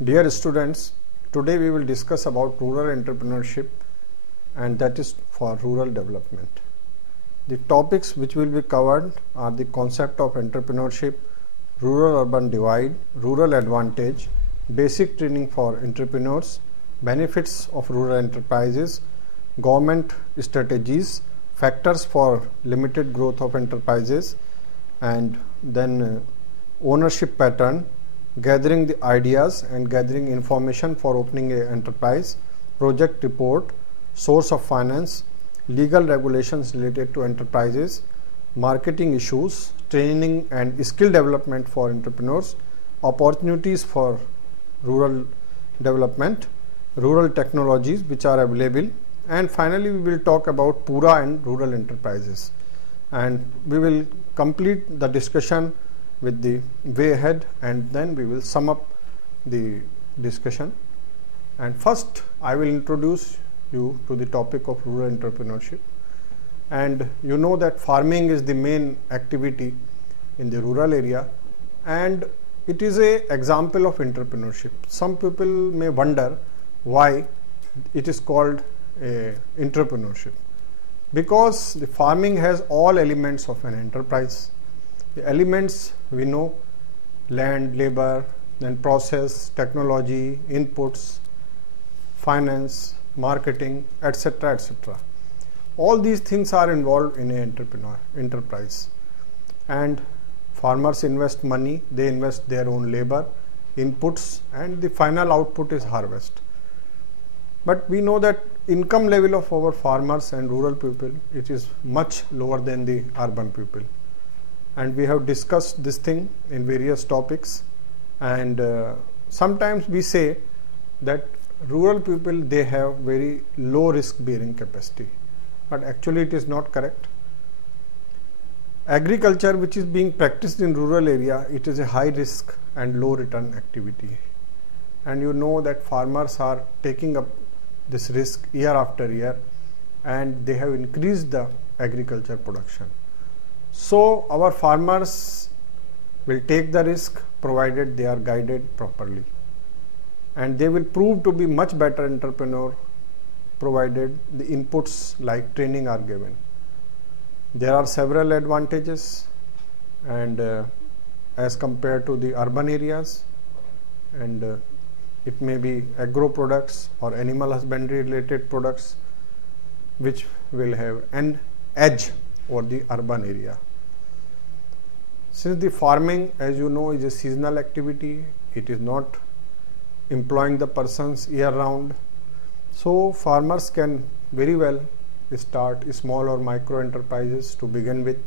Dear students, today we will discuss about rural entrepreneurship, and that is for rural development. The topics which will be covered are the concept of entrepreneurship, rural-urban divide, rural advantage, basic training for entrepreneurs, benefits of rural enterprises, government strategies, factors for limited growth of enterprises, and then ownership pattern, gathering the ideas and gathering information for opening an enterprise, project report, source of finance, legal regulations related to enterprises, marketing issues, training and skill development for entrepreneurs, opportunities for rural development, rural technologies which are available, and finally we will talk about Pura and rural enterprises, and we will complete the discussion with the way ahead, and then we will sum up the discussion. And first I will introduce you to the topic of rural entrepreneurship. And you know that farming is the main activity in the rural area, and it is a example of entrepreneurship. Some people may wonder why it is called a entrepreneurship, because the farming has all elements of an enterprise. The elements we know: land, labor, then process, technology, inputs, finance, marketing, etc., etc. All these things are involved in an enterprise, and farmers invest money, they invest their own labor, inputs, and the final output is harvest. But we know that income level of our farmers and rural people, it is much lower than the urban people. And we have discussed this thing in various topics, and sometimes we say that rural people, they have very low risk bearing capacity, but actually it is not correct. Agriculture which is being practiced in rural area, it is a high risk and low return activity, and you know that farmers are taking up this risk year after year, and they have increased the agriculture production. So our farmers will take the risk provided they are guided properly, and they will prove to be much better entrepreneur provided the inputs like training are given. There are several advantages, and as compared to the urban areas, and it may be agro products or animal husbandry related products which will have an edge over the urban area. Since the farming, as you know, is a seasonal activity, it is not employing the persons year round, so farmers can very well start small or micro enterprises to begin with.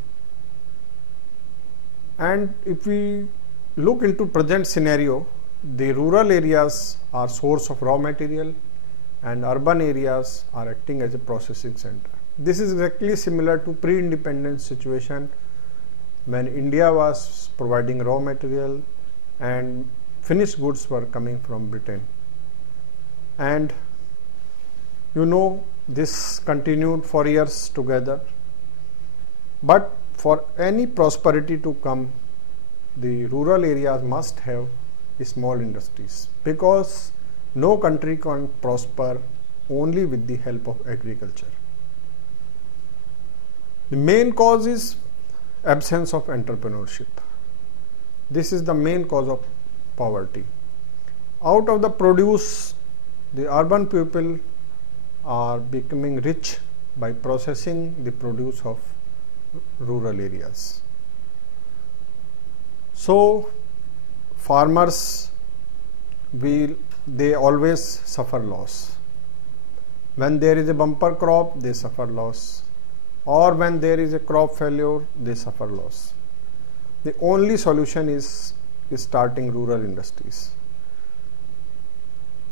And if we look into present scenario, the rural areas are source of raw material and urban areas are acting as a processing center. This is exactly similar to pre-independence situation, when India was providing raw material and finished goods were coming from Britain. And you know, this continued for years together. But for any prosperity to come, the rural areas must have small industries, because no country can prosper only with the help of agriculture. The main cause is absence of entrepreneurship. This is the main cause of poverty. Out of the produce, the urban people are becoming rich by processing the produce of rural areas. So farmers they always suffer loss. When there is a bumper crop, they suffer loss, or when there is a crop failure, they suffer loss. The only solution is starting rural industries.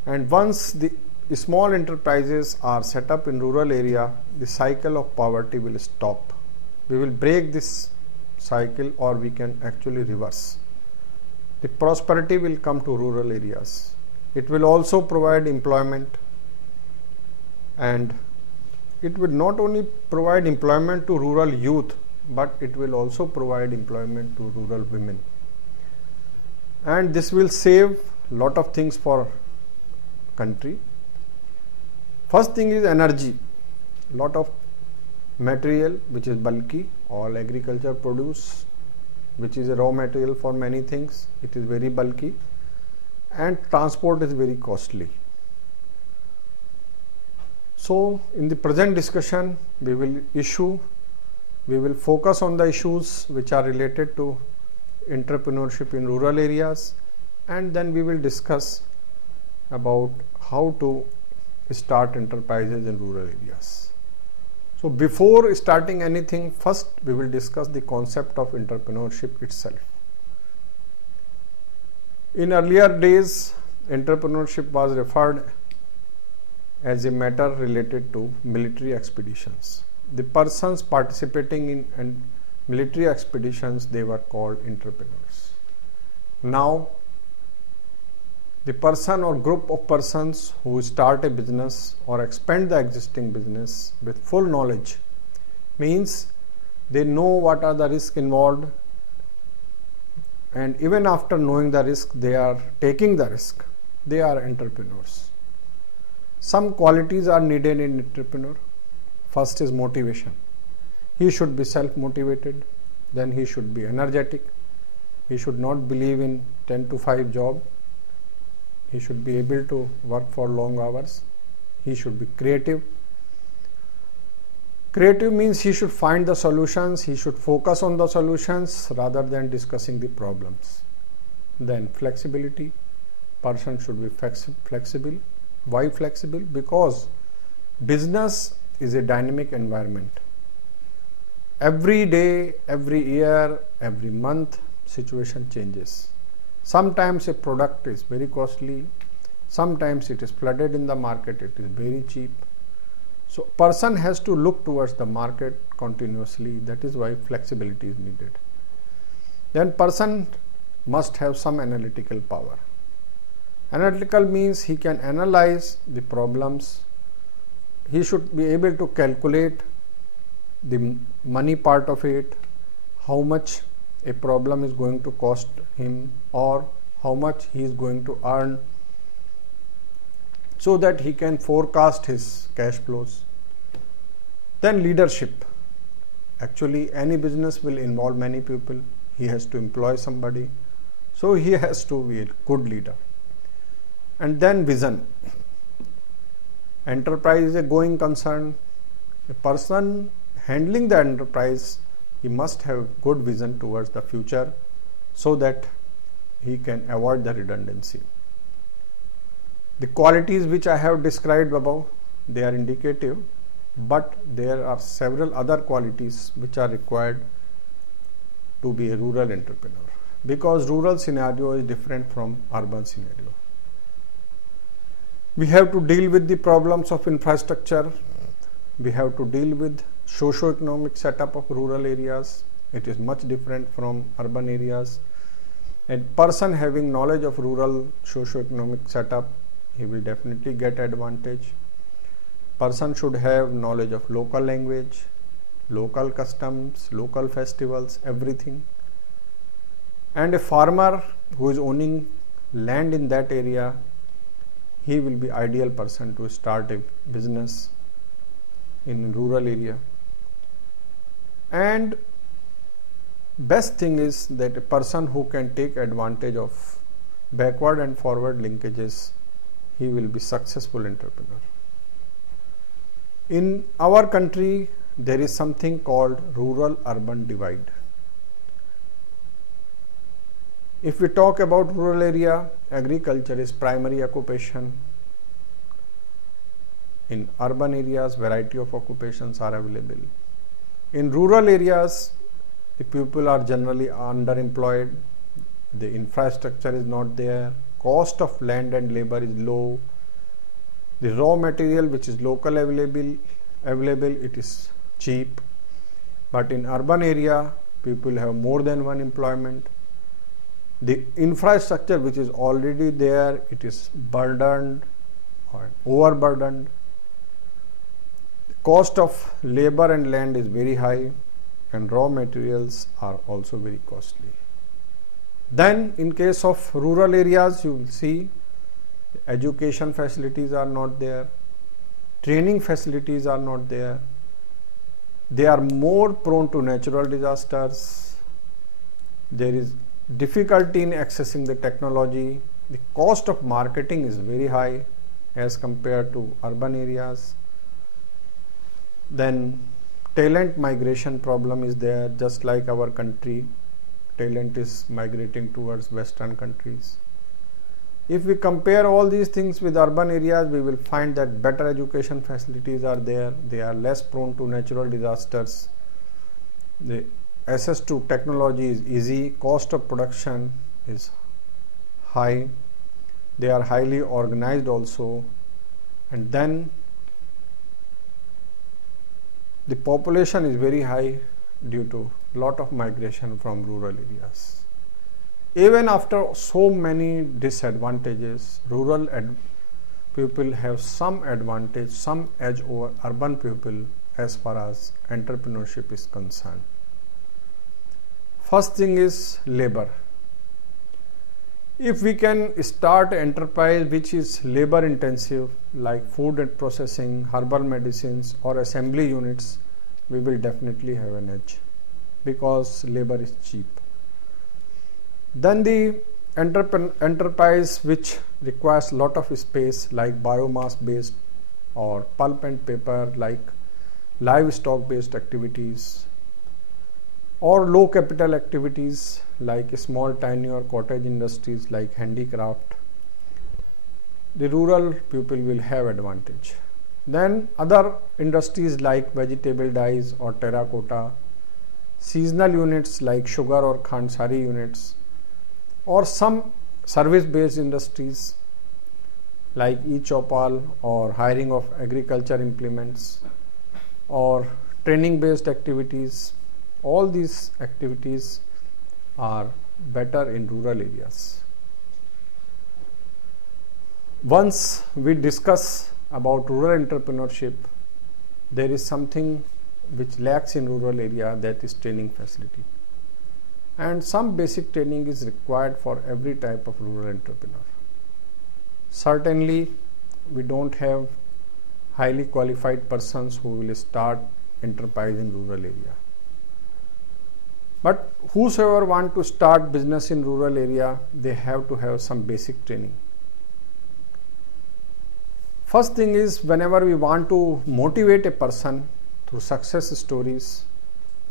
And once the small enterprises are set up in rural area, the cycle of poverty will stop. We will break this cycle, or we can actually reverse. The prosperity will come to rural areas. It will also provide employment, and it will not only provide employment to rural youth, but it will also provide employment to rural women. And this will save lot of things for country. First thing is energy. Lot of material which is bulky, all agriculture produce, which is a raw material for many things. It is very bulky, and transport is very costly. So in the present discussion we will focus on the issues which are related to entrepreneurship in rural areas, and then we will discuss about how to start enterprises in rural areas. So before starting anything, first we will discuss the concept of entrepreneurship itself. In earlier days, entrepreneurship was referred as a matter related to military expeditions. The persons participating in military expeditions, they were called entrepreneurs. Now, the person or group of persons who start a business or expand the existing business with full knowledge, means they know what are the risks involved, and even after knowing the risk, they are taking the risk. They are entrepreneurs. Some qualities are needed in entrepreneur. First is motivation. He should be self-motivated. Then he should be energetic. He should not believe in 10 to 5 job. He should be able to work for long hours. He should be creative. Creative means he should find the solutions. He should focus on the solutions rather than discussing the problems. Then flexibility. Person should be flexible. Why flexible? Because business is a dynamic environment. Every day, every year, every month, situation changes. Sometimes a product is very costly, sometimes it is flooded in the market, it is very cheap. So person has to look towards the market continuously. That is why flexibility is needed. Then person must have some analytical power. Analytical means he can analyze the problems. He should be able to calculate the money part of it, how much a problem is going to cost him or how much he is going to earn, so that he can forecast his cash flows. Then leadership. Actually, any business will involve many people. He has to employ somebody. So he has to be a good leader. And then vision. Enterprise is a going concern. A person handling the enterprise, he must have good vision towards the future so that he can avoid the redundancy. The qualities which I have described above, they are indicative, but there are several other qualities which are required to be a rural entrepreneur, because rural scenario is different from urban scenario. We have to deal with the problems of infrastructure. We have to deal with socio-economic setup of rural areas. It is much different from urban areas. A person having knowledge of rural socio-economic setup, he will definitely get advantage. Person should have knowledge of local language, local customs, local festivals, everything. And a farmer who is owning land in that area, he will be ideal person to start a business in rural area. And best thing is that a person who can take advantage of backward and forward linkages, he will be successful entrepreneur. In our country, there is something called rural-urban divide. If we talk about rural area, agriculture is primary occupation. In urban areas, variety of occupations are available. In rural areas, the people are generally underemployed, the infrastructure is not there, cost of land and labor is low, the raw material which is local available, it is cheap. But in urban area, people have more than one employment. The infrastructure which is already there, it is burdened or overburdened. The cost of labor and land is very high, and raw materials are also very costly. Then in case of rural areas, you will see education facilities are not there, training facilities are not there, they are more prone to natural disasters, there is difficulty in accessing the technology, the cost of marketing is very high as compared to urban areas. Then talent migration problem is there, just like our country, talent is migrating towards Western countries. If we compare all these things with urban areas, we will find that better education facilities are there, they are less prone to natural disasters, the access to technology is easy, cost of production is high, they are highly organized also, and then the population is very high due to lot of migration from rural areas. Even after so many disadvantages, rural people have some advantage, some edge over urban people as far as entrepreneurship is concerned. First thing is labor. If we can start an enterprise which is labor intensive, like food and processing, herbal medicines or assembly units, we will definitely have an edge because labor is cheap. Then the enterprise which requires lot of space, like biomass based or pulp and paper, like livestock based activities, or low capital activities like small tiny or cottage industries like handicraft, the rural people will have advantage. Then other industries like vegetable dyes or terracotta, seasonal units like sugar or khandsari units, or some service based industries like e-chopal or hiring of agriculture implements or training based activities, all these activities are better in rural areas. Once we discuss about rural entrepreneurship, there is something which lacks in rural area, that is training facility. And some basic training is required for every type of rural entrepreneur. Certainly, we don't have highly qualified persons who will start enterprise in rural area. But whosoever want to start business in rural area, they have to have some basic training. First thing is, whenever we want to motivate a person through success stories,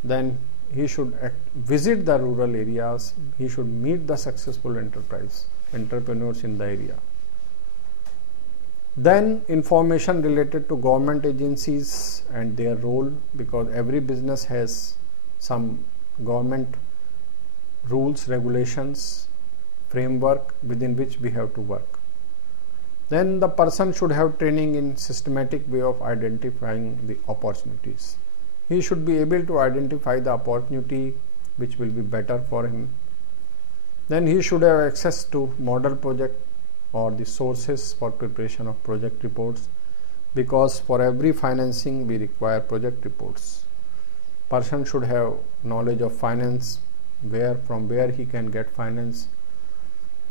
then he should visit the rural areas, he should meet the successful entrepreneurs in the area. Then information related to government agencies and their role, because every business has some government rules, regulations, framework within which we have to work. Then the person should have training in systematic way of identifying the opportunities. He should be able to identify the opportunity which will be better for him. Then he should have access to model project or the sources for preparation of project reports, because for every financing we require project reports. Person should have knowledge of finance, from where he can get finance.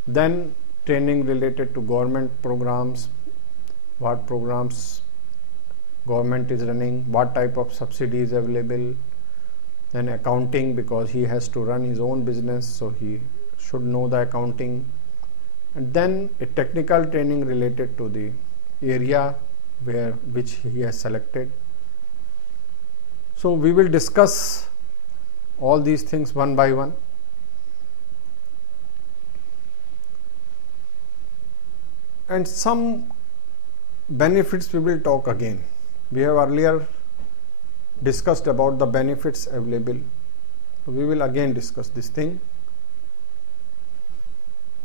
Then training related to government programs, what programs government is running, what type of subsidy is available. Then accounting, because he has to run his own business, so he should know the accounting. And then a technical training related to the area which he has selected. So we will discuss all these things one by one. And some benefits we will talk again. We have earlier discussed about the benefits available. We will again discuss this thing,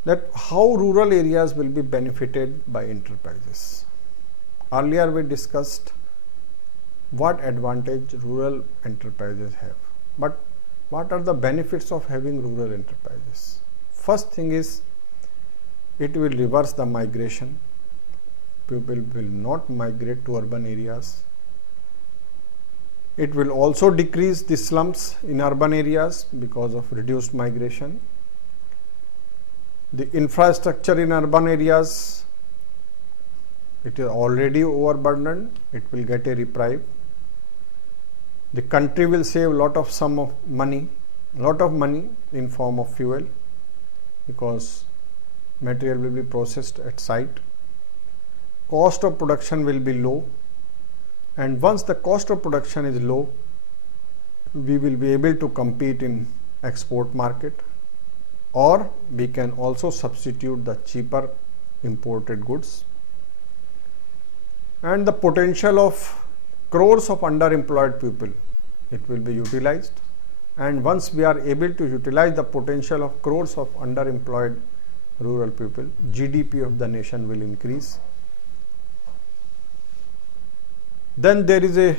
that how rural areas will be benefited by enterprises. Earlier we discussed what advantage rural enterprises have, but what are the benefits of having rural enterprises? First thing is, it will reverse the migration. People will not migrate to urban areas. It will also decrease the slums in urban areas because of reduced migration. The infrastructure in urban areas, it is already overburdened, it will get a reprieve. The country will save lot of money in form of fuel, because material will be processed at site. Cost of production will be low, and once the cost of production is low, we will be able to compete in export market, or we can also substitute the cheaper imported goods. And the potential of crores of underemployed people, it will be utilized. And once we are able to utilize the potential of crores of underemployed rural people, GDP of the nation will increase. Then there is a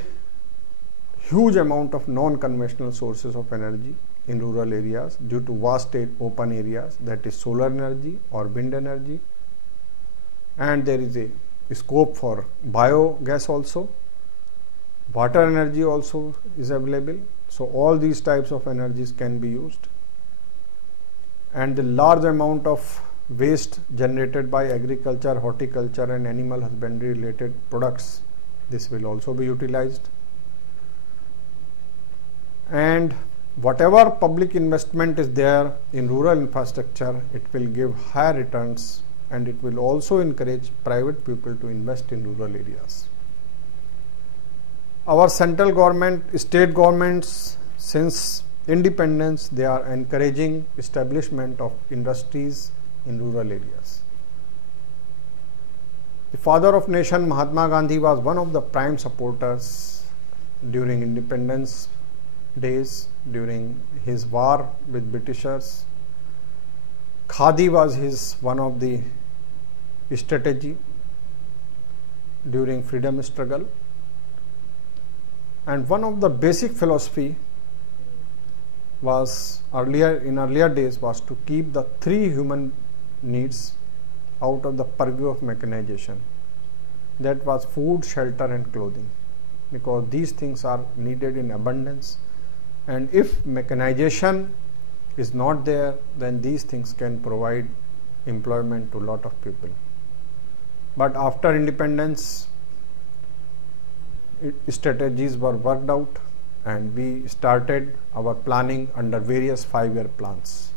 huge amount of non-conventional sources of energy in rural areas due to vast open areas, that is solar energy or wind energy, and there is a scope for biogas also. Water energy also is available. So all these types of energies can be used, and the large amount of waste generated by agriculture, horticulture and animal husbandry related products, this will also be utilized. And whatever public investment is there in rural infrastructure, it will give higher returns, and it will also encourage private people to invest in rural areas. Our central government, state governments, since independence, they are encouraging establishment of industries in rural areas. The father of nation, Mahatma Gandhi, was one of the prime supporters during independence days, during his war with Britishers. Khadi was his one of the strategy during freedom struggle. And one of the basic philosophy was in earlier days was to keep the three human needs out of the purview of mechanization. That was food, shelter and clothing, because these things are needed in abundance, and if mechanization is not there, then these things can provide employment to a lot of people. But after independence, strategies were worked out, and we started our planning under various 5-year plans.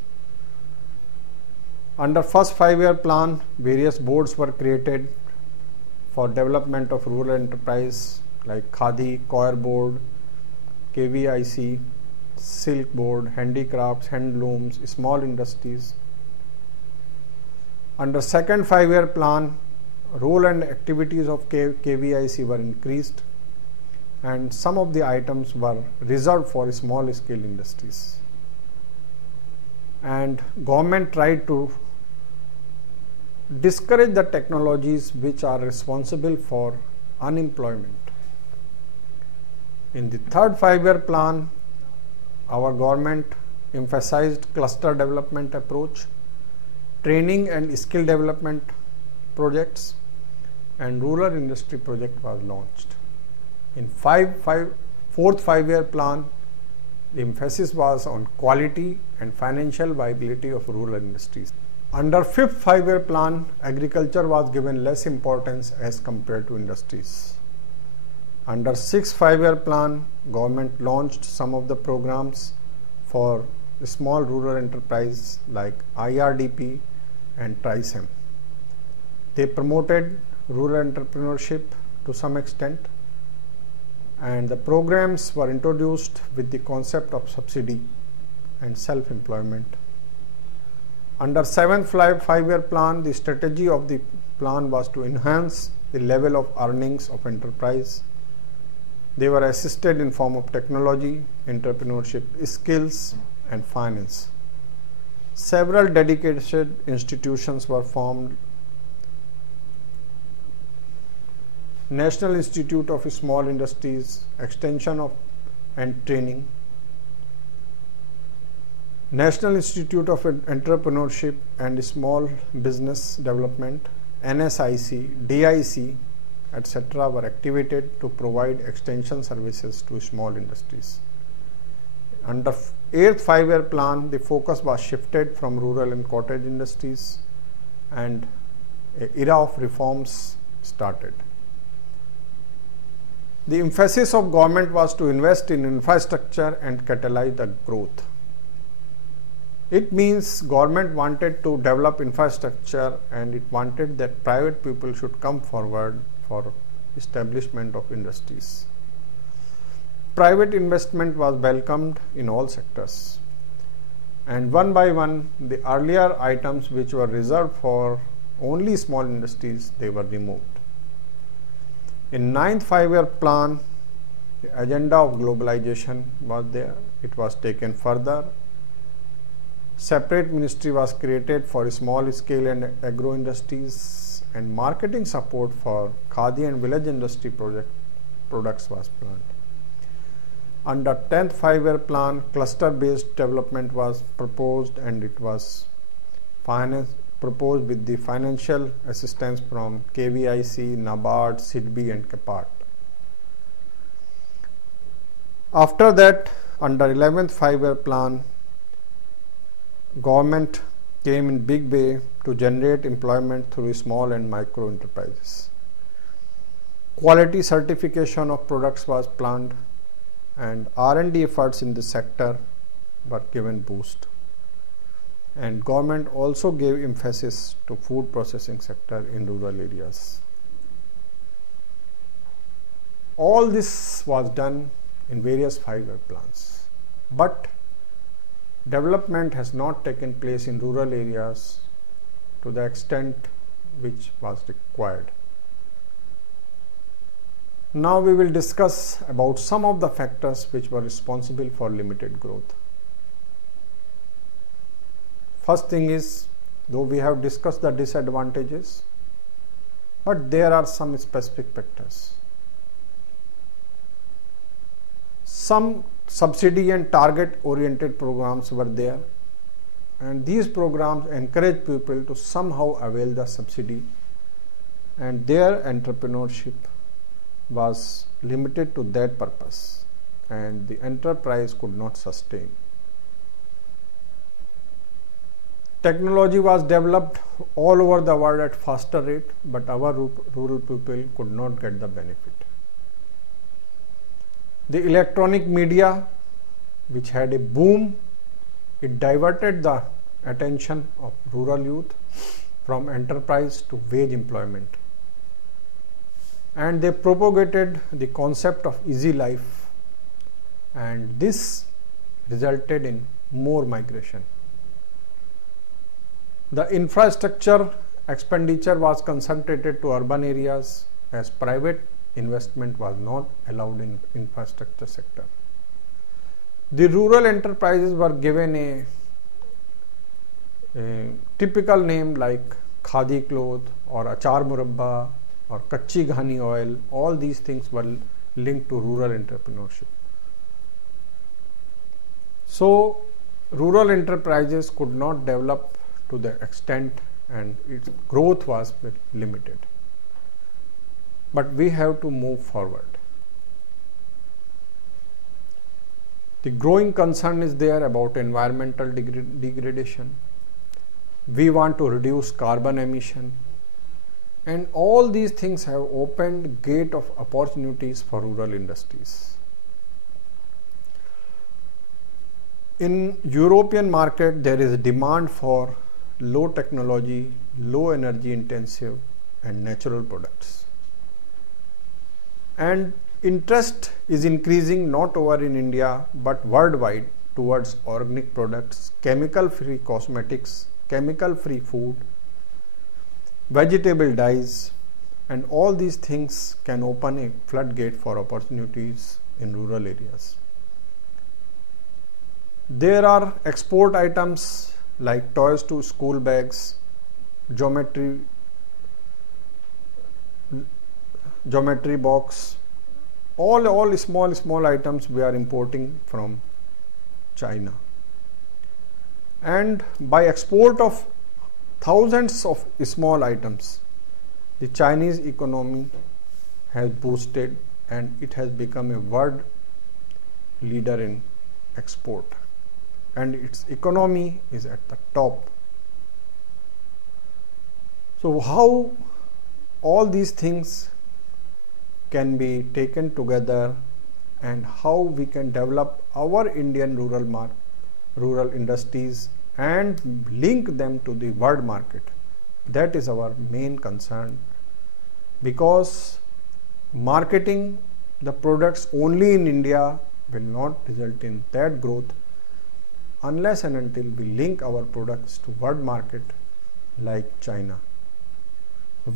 Under first 5-year plan, various boards were created for development of rural enterprise like Khadi, Coir Board, KVIC, Silk Board, handicrafts, handlooms, small industries. Under second 5-year plan, role and activities of KVIC were increased, and some of the items were reserved for small scale industries. And government tried to discourage the technologies which are responsible for unemployment. In the third 5-year plan, our government emphasized cluster development approach, training and skill development projects, and rural industry project was launched. In fourth 5-year plan, the emphasis was on quality and financial viability of rural industries. Under fifth 5-year plan, agriculture was given less importance as compared to industries. Under sixth 5-year plan, government launched some of the programs for small rural enterprise like IRDP and TRISEM. They promoted rural entrepreneurship to some extent, and the programs were introduced with the concept of subsidy and self-employment. Under seventh 5-year plan, the strategy of the plan was to enhance the level of earnings of enterprise. They were assisted in form of technology, entrepreneurship skills and finance. Several dedicated institutions were formed. National Institute of Small Industries, Extension of and Training, National Institute of Entrepreneurship and Small Business Development, NSIC, DIC, etc. were activated to provide extension services to small industries. Under 8th 5-year plan, the focus was shifted from rural and cottage industries, and an era of reforms started. The emphasis of government was to invest in infrastructure and catalyze the growth. It means government wanted to develop infrastructure, and it wanted that private people should come forward for establishment of industries. Private investment was welcomed in all sectors, and one by one the earlier items which were reserved for only small industries, they were removed. In 9th 5-year plan, the agenda of globalization was there. It was taken further. Separate ministry was created for small scale and agro industries, and marketing support for khadi and village industry products was planned. Under 10th 5-year plan, cluster-based development was proposed, and it was proposed with the financial assistance from KVIC, NABARD, SIDBI and CAPART. After that, under 11th 5-year plan, government came in big way to generate employment through small and micro enterprises. Quality certification of products was planned, and R&D efforts in the sector were given boost. And government also gave emphasis to food processing sector in rural areas. All this was done in various 5-year plans, but development has not taken place in rural areas to the extent which was required. Now we will discuss about some of the factors which were responsible for limited growth. First thing is, though we have discussed the disadvantages, but there are some specific factors. Some subsidy and target oriented programs were there, and these programs encourage people to somehow avail the subsidy, and their entrepreneurship was limited to that purpose, and the enterprise could not sustain. Technology was developed all over the world at faster rate, but our rural people could not get the benefit. The electronic media, which had a boom, it diverted the attention of rural youth from enterprise to wage employment. And they propagated the concept of easy life, and this resulted in more migration. The infrastructure expenditure was concentrated to urban areas, as private investment was not allowed in infrastructure sector. The rural enterprises were given a typical name like khadi cloth or achar murabba or kachi ghani oil. All these things were linked to rural entrepreneurship. So rural enterprises could not develop to the extent, and its growth was limited. But we have to move forward. The growing concern is there about environmental degradation. We want to reduce carbon emission, and all these things have opened gate of opportunities for rural industries. In European market, there is a demand for low technology, low energy intensive and natural products. And interest is increasing not over in India but worldwide towards organic products, chemical-free cosmetics, chemical-free food, vegetable dyes, and all these things can open a floodgate for opportunities in rural areas. There are export items like toys to school bags, geometry box, all small items we are importing from China. And by export of thousands of small items, the Chinese economy has boosted, and it has become a world leader in export, and its economy is at the top. So how all these things can be taken together and how we can develop our Indian rural industries and link them to the world market, that is our main concern, because marketing the products only in India will not result in that growth unless and until we link our products to world market like China.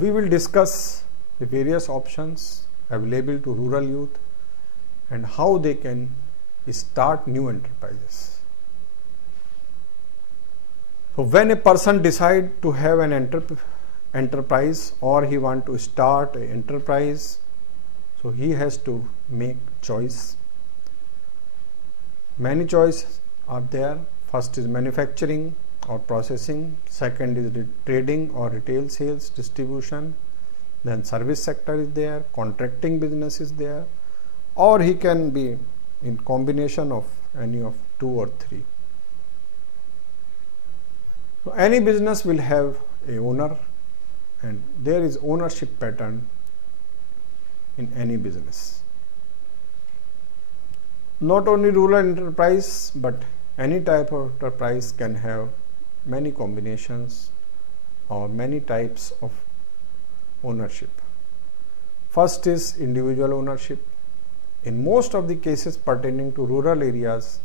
We will discuss the various options available to rural youth and how they can start new enterprises. So when a person decides to have an enterprise or he want to start an enterprise, so he has to make choice. Many choices are there. First is manufacturing or processing, second is trading or retail sales, distribution, then service sector is there, contracting business is there, or he can be in combination of any of two or three. So any business will have a owner, and there is ownership pattern in any business. Not only rural enterprise, but any type of enterprise can have many combinations or many types of ownership. First is individual ownership. In most of the cases pertaining to rural areas,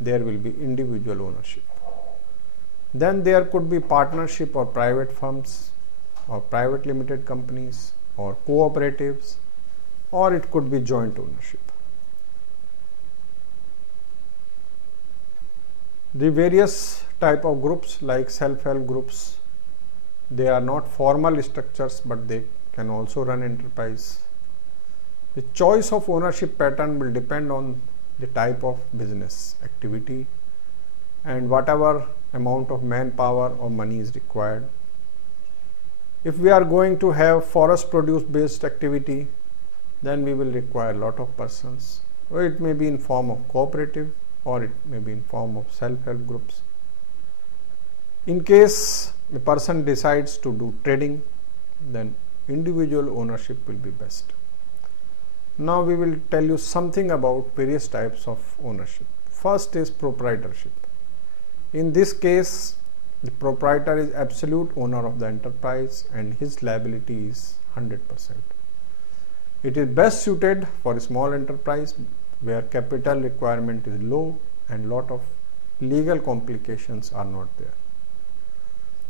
there will be individual ownership. Then there could be partnership or private firms or private limited companies or cooperatives, or it could be joint ownership. The various type of groups like self-help groups, they are not formal structures, but they can also run enterprise. The choice of ownership pattern will depend on the type of business activity and whatever amount of manpower or money is required. If we are going to have forest produce based activity, then we will require a lot of persons, or it may be in form of cooperative, or it may be in form of self-help groups. In case a person decides to do trading, then individual ownership will be best. Now we will tell you something about various types of ownership. First is proprietorship. In this case, the proprietor is absolute owner of the enterprise and his liability is 100%. It is best suited for a small enterprise where capital requirement is low and lot of legal complications are not there.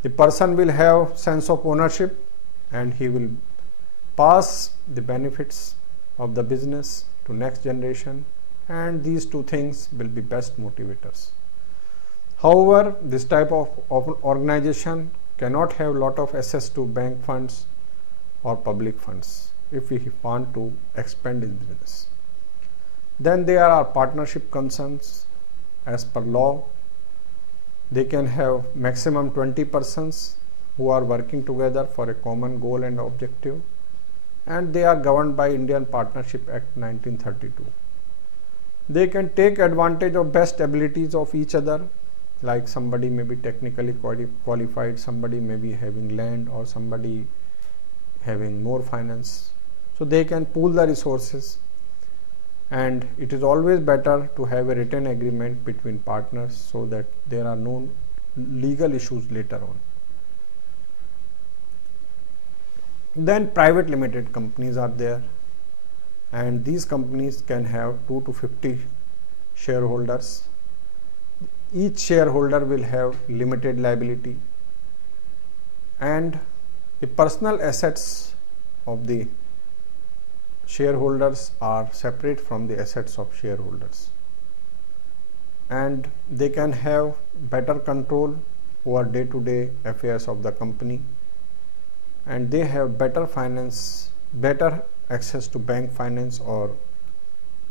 The person will have sense of ownership and he will pass the benefits of the business to next generation, and these two things will be best motivators. However, this type of organization cannot have lot of access to bank funds or public funds if we want to expand his business. Then there are partnership concerns. As per law, they can have maximum 20 persons who are working together for a common goal and objective, and they are governed by Indian Partnership Act 1932. They can take advantage of best abilities of each other, like somebody may be technically qualified, somebody may be having land, or somebody having more finance. So they can pool the resources, and it is always better to have a written agreement between partners so that there are no legal issues later on. Then private limited companies are there, and these companies can have 2 to 50 shareholders. Each shareholder will have limited liability, and the personal assets of the shareholders are separate from the assets of shareholders, and they can have better control over day-to-day affairs of the company, and they have better finance, better access to bank finance or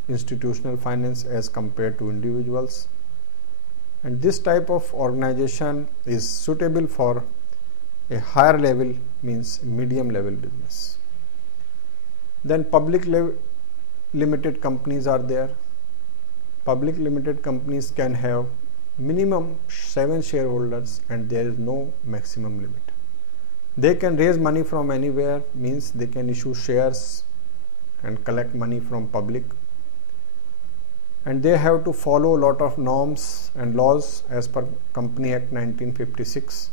institutional finance as compared to individuals. And this type of organization is suitable for a higher level, means medium level business. Then public limited companies are there, public limited companies can have minimum 7 shareholders and there is no maximum limit. They can raise money from anywhere, means they can issue shares and collect money from public, and they have to follow a lot of norms and laws as per Company Act 1956.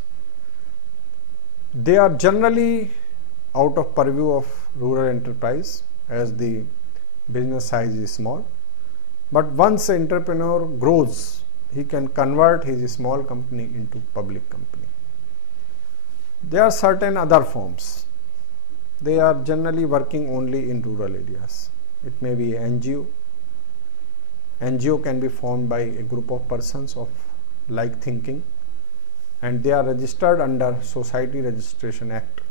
They are generally out of purview of rural enterprise as the business size is small, but once an entrepreneur grows, he can convert his small company into public company. There are certain other forms. They are generally working only in rural areas. It may be NGO. NGO can be formed by a group of persons of like thinking, and they are registered under Society Registration Act.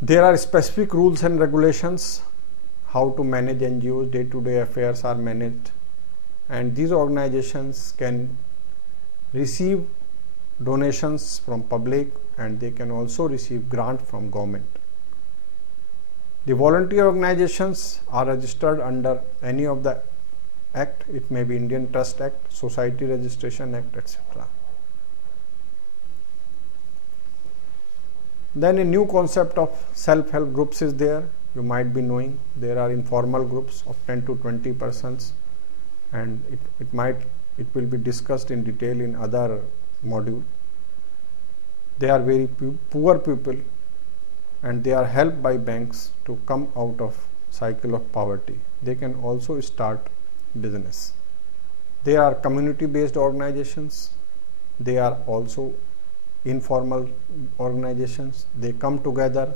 There are specific rules and regulations how to manage NGOs, day-to-day affairs are managed, and these organizations can receive donations from public and they can also receive grant from government. The volunteer organizations are registered under any of the act. It may be Indian Trust Act, Society Registration Act, etc. Then a new concept of self-help groups is there. You might be knowing there are informal groups of 10 to 20 persons, and it will be discussed in detail in other module. They are very poor people and they are helped by banks to come out of cycle of poverty. They can also start business. They are community based organizations. They are also informal organizations. They come together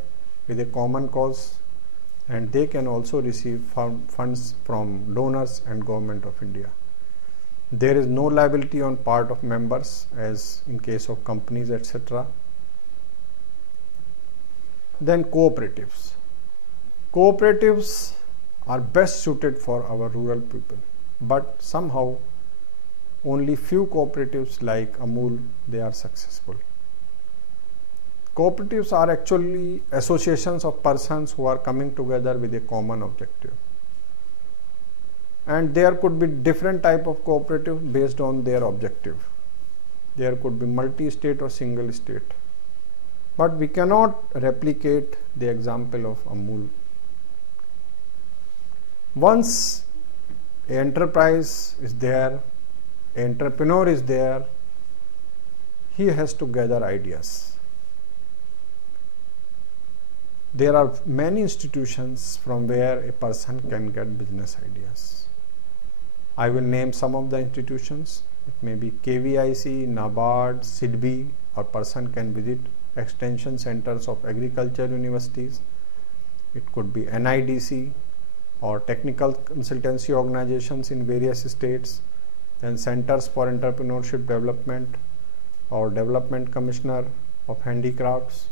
with a common cause and they can also receive funds from donors and Government of India. There is no liability on part of members as in case of companies, etc. Then cooperatives. Cooperatives are best suited for our rural people, but somehow only few cooperatives like Amul, they are successful. Cooperatives are actually associations of persons who are coming together with a common objective. And there could be different type of cooperative based on their objective. There could be multi-state or single state. But we cannot replicate the example of Amul. Once an enterprise is there, an entrepreneur is there, he has to gather ideas. There are many institutions from where a person can get business ideas. I will name some of the institutions. It may be KVIC, NABARD, SIDBI, or person can visit extension centers of agriculture universities. It could be NIDC or technical consultancy organizations in various states, then centers for entrepreneurship development or development commissioner of handicrafts.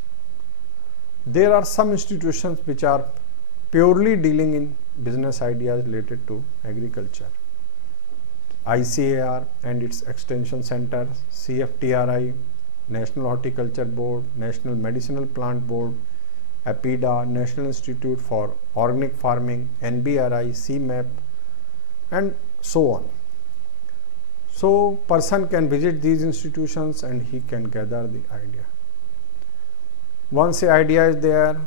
There are some institutions which are purely dealing in business ideas related to agriculture. ICAR and its extension center, CFTRI, National Horticulture Board, National Medicinal Plant Board, APIDA, National Institute for Organic Farming, NBRI, CMAP, and so on. So, person can visit these institutions and he can gather the idea. Once the idea is there,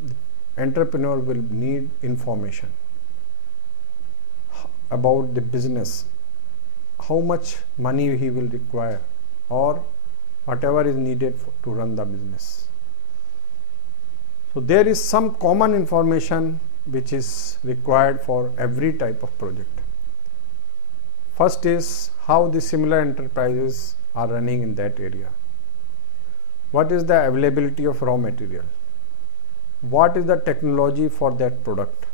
the entrepreneur will need information about the business, how much money he will require or whatever is needed to run the business. So there is some common information which is required for every type of project. First is how the similar enterprises are running in that area. What is the availability of raw material? What is the technology for that product?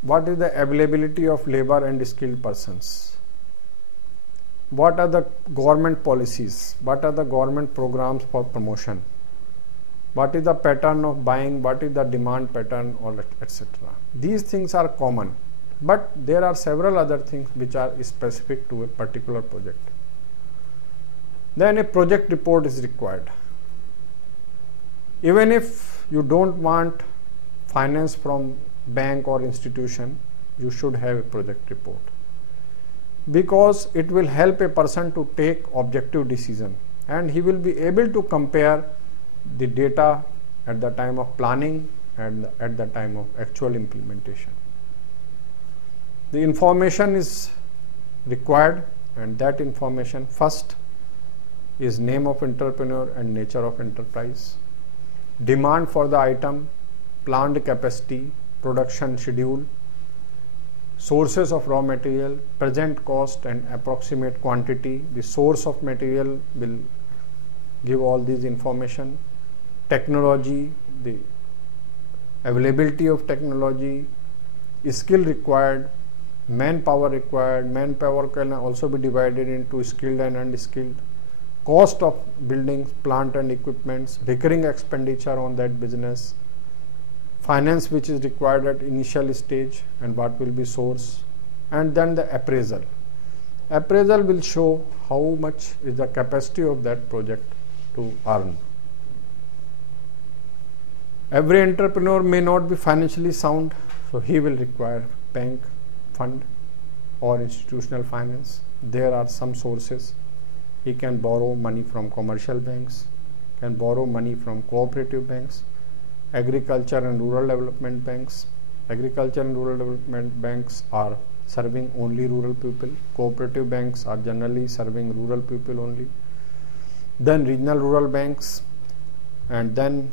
What is the availability of labor and skilled persons? What are the government policies? What are the government programs for promotion? What is the pattern of buying? What is the demand pattern, or etc. These things are common, but there are several other things which are specific to a particular project. Then a project report is required. Even if you don't want finance from bank or institution, you should have a project report, because it will help a person to take objective decision, and he will be able to compare the data at the time of planning and at the time of actual implementation. The information is required, and that information first is name of entrepreneur and nature of enterprise, demand for the item, planned capacity, production schedule, sources of raw material, present cost and approximate quantity. The source of material will give all these information, technology, the availability of technology, skill required, manpower required. Manpower can also be divided into skilled and unskilled, cost of buildings, plant and equipments, recurring expenditure on that business, finance which is required at initial stage and what will be source, and then the appraisal. Appraisal will show how much is the capacity of that project to earn. Every entrepreneur may not be financially sound, so he will require bank, fund or institutional finance. There are some sources. He can borrow money from commercial banks, can borrow money from cooperative banks, agriculture and rural development banks. Agriculture and rural development banks are serving only rural people. Cooperative banks are generally serving rural people only. Then regional rural banks, and then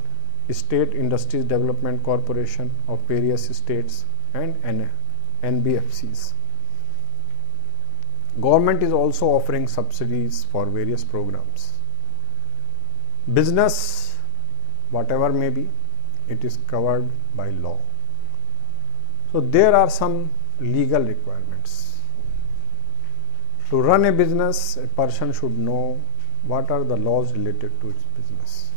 State Industries Development Corporation of various states, and NBFCs. Government is also offering subsidies for various programs. Business, whatever may be, it is covered by law. So there are some legal requirements. To run a business, a person should know what are the laws related to its business.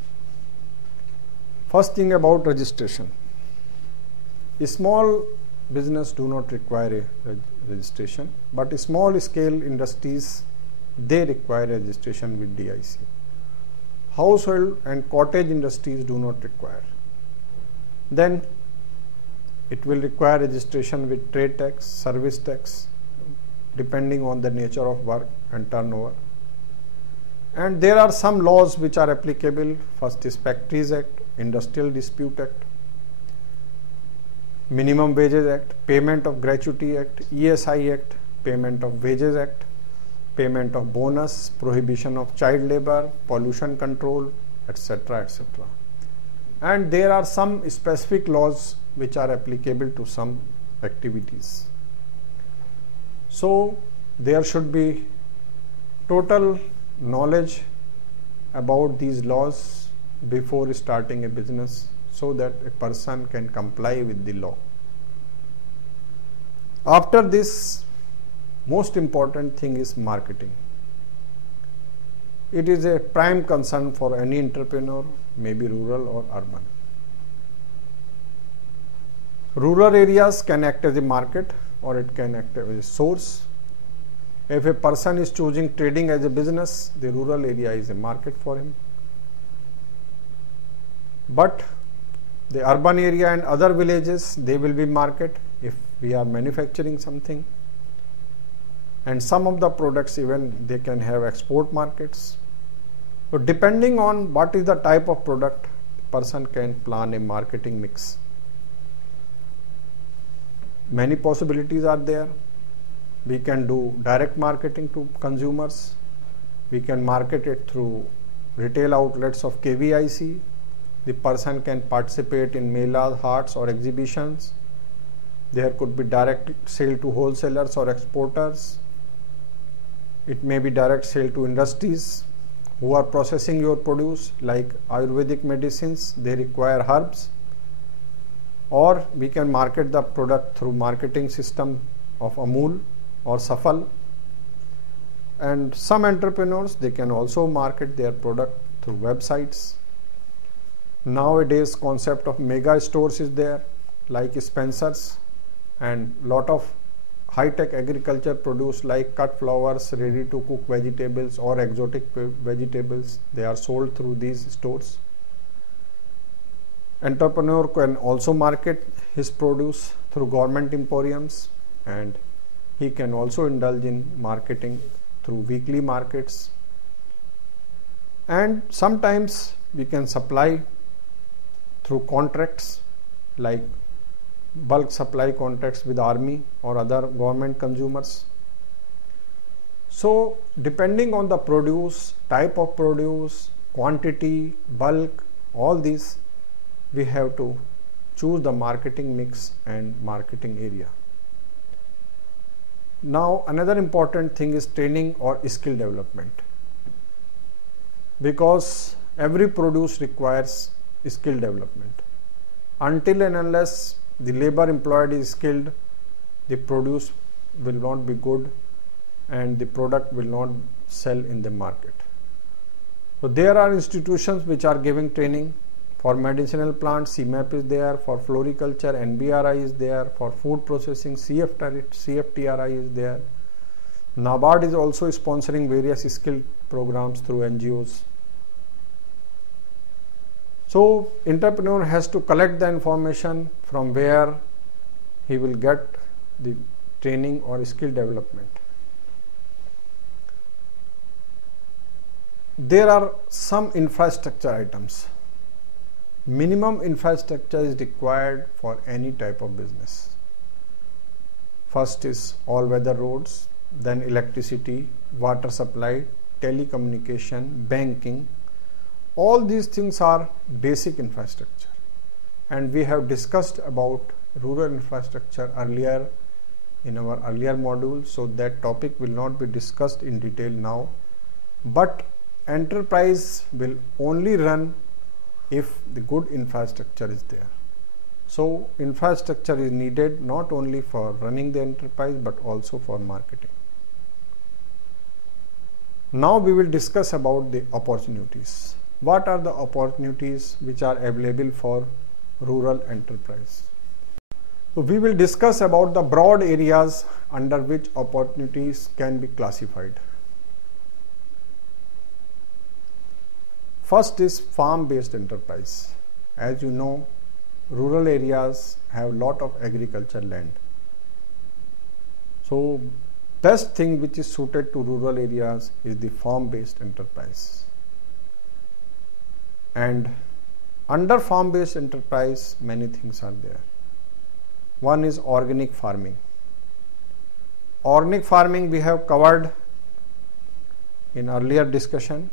First thing about registration. A small business do not require a registration, but small scale industries, they require registration with DIC. Household and cottage industries do not require. Then it will require registration with trade tax, service tax, depending on the nature of work and turnover. And there are some laws which are applicable. First is Factories Act, Industrial Dispute Act, Minimum Wages Act, Payment of Gratuity Act, ESI Act, Payment of Wages Act, Payment of Bonus, Prohibition of Child Labor, Pollution Control, etc., etc. And there are some specific laws which are applicable to some activities. So there should be total knowledge about these laws before starting a business, so that a person can comply with the law. After this, most important thing is marketing. It is a prime concern for any entrepreneur, maybe rural or urban. Rural areas can act as a market, or it can act as a source. If a person is choosing trading as a business, the rural area is a market for him. But the urban area and other villages, they will be market if we are manufacturing something. And some of the products, even they can have export markets. So depending on what is the type of product, person can plan a marketing mix. Many possibilities are there. We can do direct marketing to consumers. We can market it through retail outlets of KVIC. The person can participate in melas, hats or exhibitions. There could be direct sale to wholesalers or exporters. It may be direct sale to industries who are processing your produce, like Ayurvedic medicines, they require herbs. Or we can market the product through marketing system of Amul or Safal. And some entrepreneurs, they can also market their product through websites. Nowadays, concept of mega stores is there, like Spencer's, and lot of high-tech agriculture produce like cut flowers, ready to cook vegetables or exotic vegetables, they are sold through these stores. Entrepreneur can also market his produce through government emporiums, and he can also indulge in marketing through weekly markets, and sometimes we can supply through contracts like bulk supply contracts with army or other government consumers. So depending on the produce, type of produce, quantity, bulk, all these, we have to choose the marketing mix and marketing area. Now another important thing is training or skill development, because every produce requires skill development. Until and unless the labor employed is skilled, the produce will not be good and the product will not sell in the market. So there are institutions which are giving training. For medicinal plants, CMAP is there. For floriculture, NBRI is there. For food processing, CFTRI is there. NABARD is also sponsoring various skill programs through NGOs. So entrepreneur has to collect the information from where he will get the training or skill development. There are some infrastructure items. Minimum infrastructure is required for any type of business. First is all-weather roads, then electricity, water supply, telecommunication, banking. All these things are basic infrastructure, and we have discussed about rural infrastructure earlier in our earlier module, so that topic will not be discussed in detail now. But enterprise will only run if the good infrastructure is there. So infrastructure is needed not only for running the enterprise but also for marketing. Now we will discuss about the opportunities. What are the opportunities which are available for rural enterprise? So we will discuss about the broad areas under which opportunities can be classified. First is farm-based enterprise. As you know, rural areas have lot of agriculture land. So best thing which is suited to rural areas is the farm-based enterprise. And under farm-based enterprise, many things are there. One is organic farming. Organic farming we have covered in earlier discussion.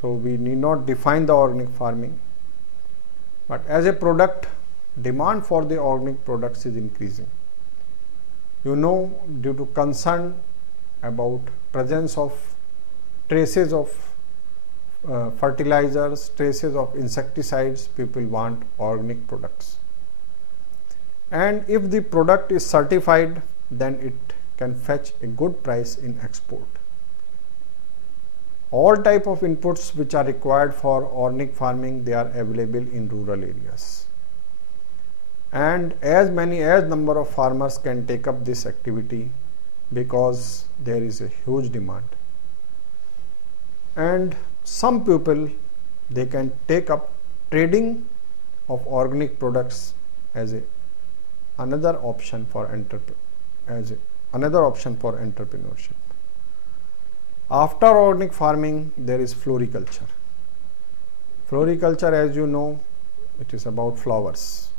So we need not define the organic farming, but as a product, demand for the organic products is increasing. You know, due to concern about presence of traces of fertilizers, traces of insecticides, people want organic products. And if the product is certified, then it can fetch a good price in export. All type of inputs which are required for organic farming, they are available in rural areas. And as number of farmers can take up this activity, because there is a huge demand. And some people, they can take up trading of organic products as another option for entrepreneurship. After organic farming, there is floriculture. Floriculture, as you know, it is about flowers,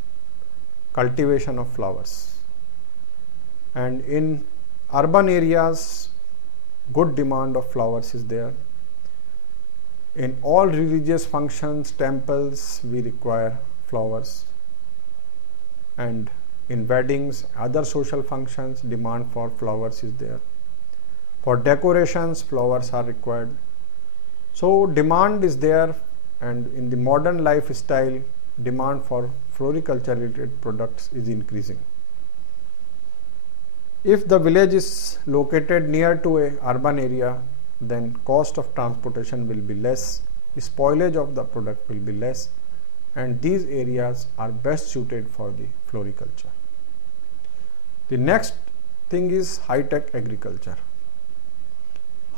cultivation of flowers. And in urban areas, good demand of flowers is there. In all religious functions, temples, we require flowers. And in weddings, other social functions, demand for flowers is there. For decorations, flowers are required. So demand is there, and in the modern lifestyle, demand for floriculture related products is increasing. If the village is located near to a urban area, then cost of transportation will be less, spoilage of the product will be less, and these areas are best suited for the floriculture. The next thing is high-tech agriculture.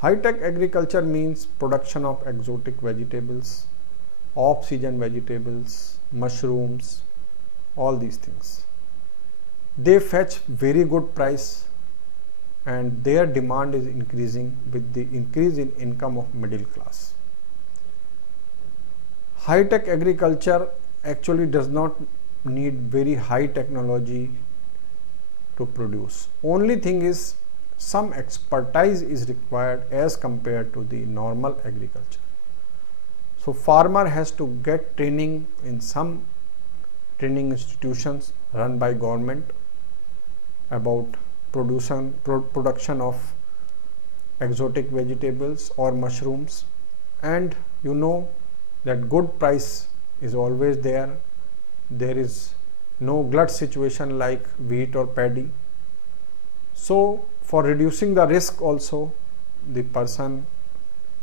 High-tech agriculture means production of exotic vegetables, off-season vegetables, mushrooms, all these things. they fetch very good price and their demand is increasing with the increase in income of middle class. High-tech agriculture actually does not need very high technology to produce. Only thing is some expertise is required as compared to the normal agriculture. So farmer has to get training in some training institutions run by government about production of exotic vegetables or mushrooms, and you know that good price is always there. There is no glut situation like wheat or paddy. So for reducing the risk also, the person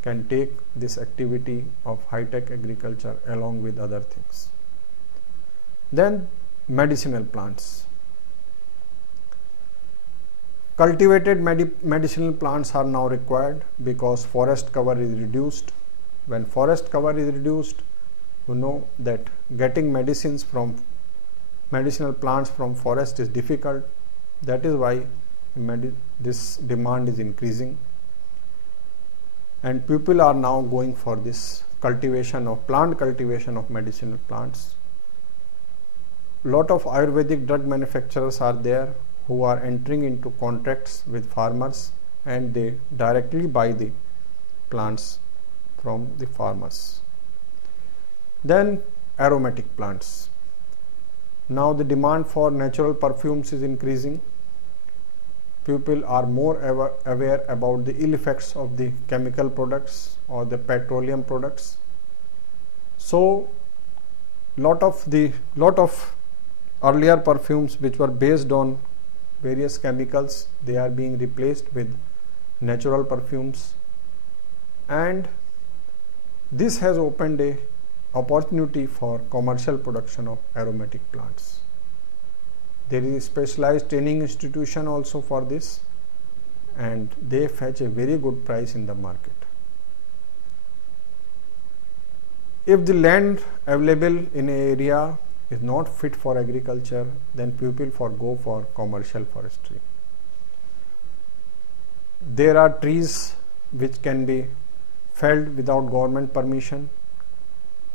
can take this activity of high-tech agriculture along with other things. Then medicinal plants. Cultivated medicinal plants are now required because forest cover is reduced. When forest cover is reduced, you know that getting medicines from medicinal plants from forest is difficult. That is why this demand is increasing, and people are now going for this cultivation of medicinal plants. Lot of Ayurvedic drug manufacturers are there who are entering into contracts with farmers, and they directly buy the plants from the farmers. Then aromatic plants. Now the demand for natural perfumes is increasing. People are more aware about the ill effects of the chemical products or the petroleum products. So lot of earlier perfumes which were based on various chemicals, they are being replaced with natural perfumes, and this has opened a opportunity for commercial production of aromatic plants. There is a specialized training institution also for this, and they fetch a very good price in the market. If the land available in an area is not fit for agriculture, then people go for commercial forestry. There are trees which can be felled without government permission,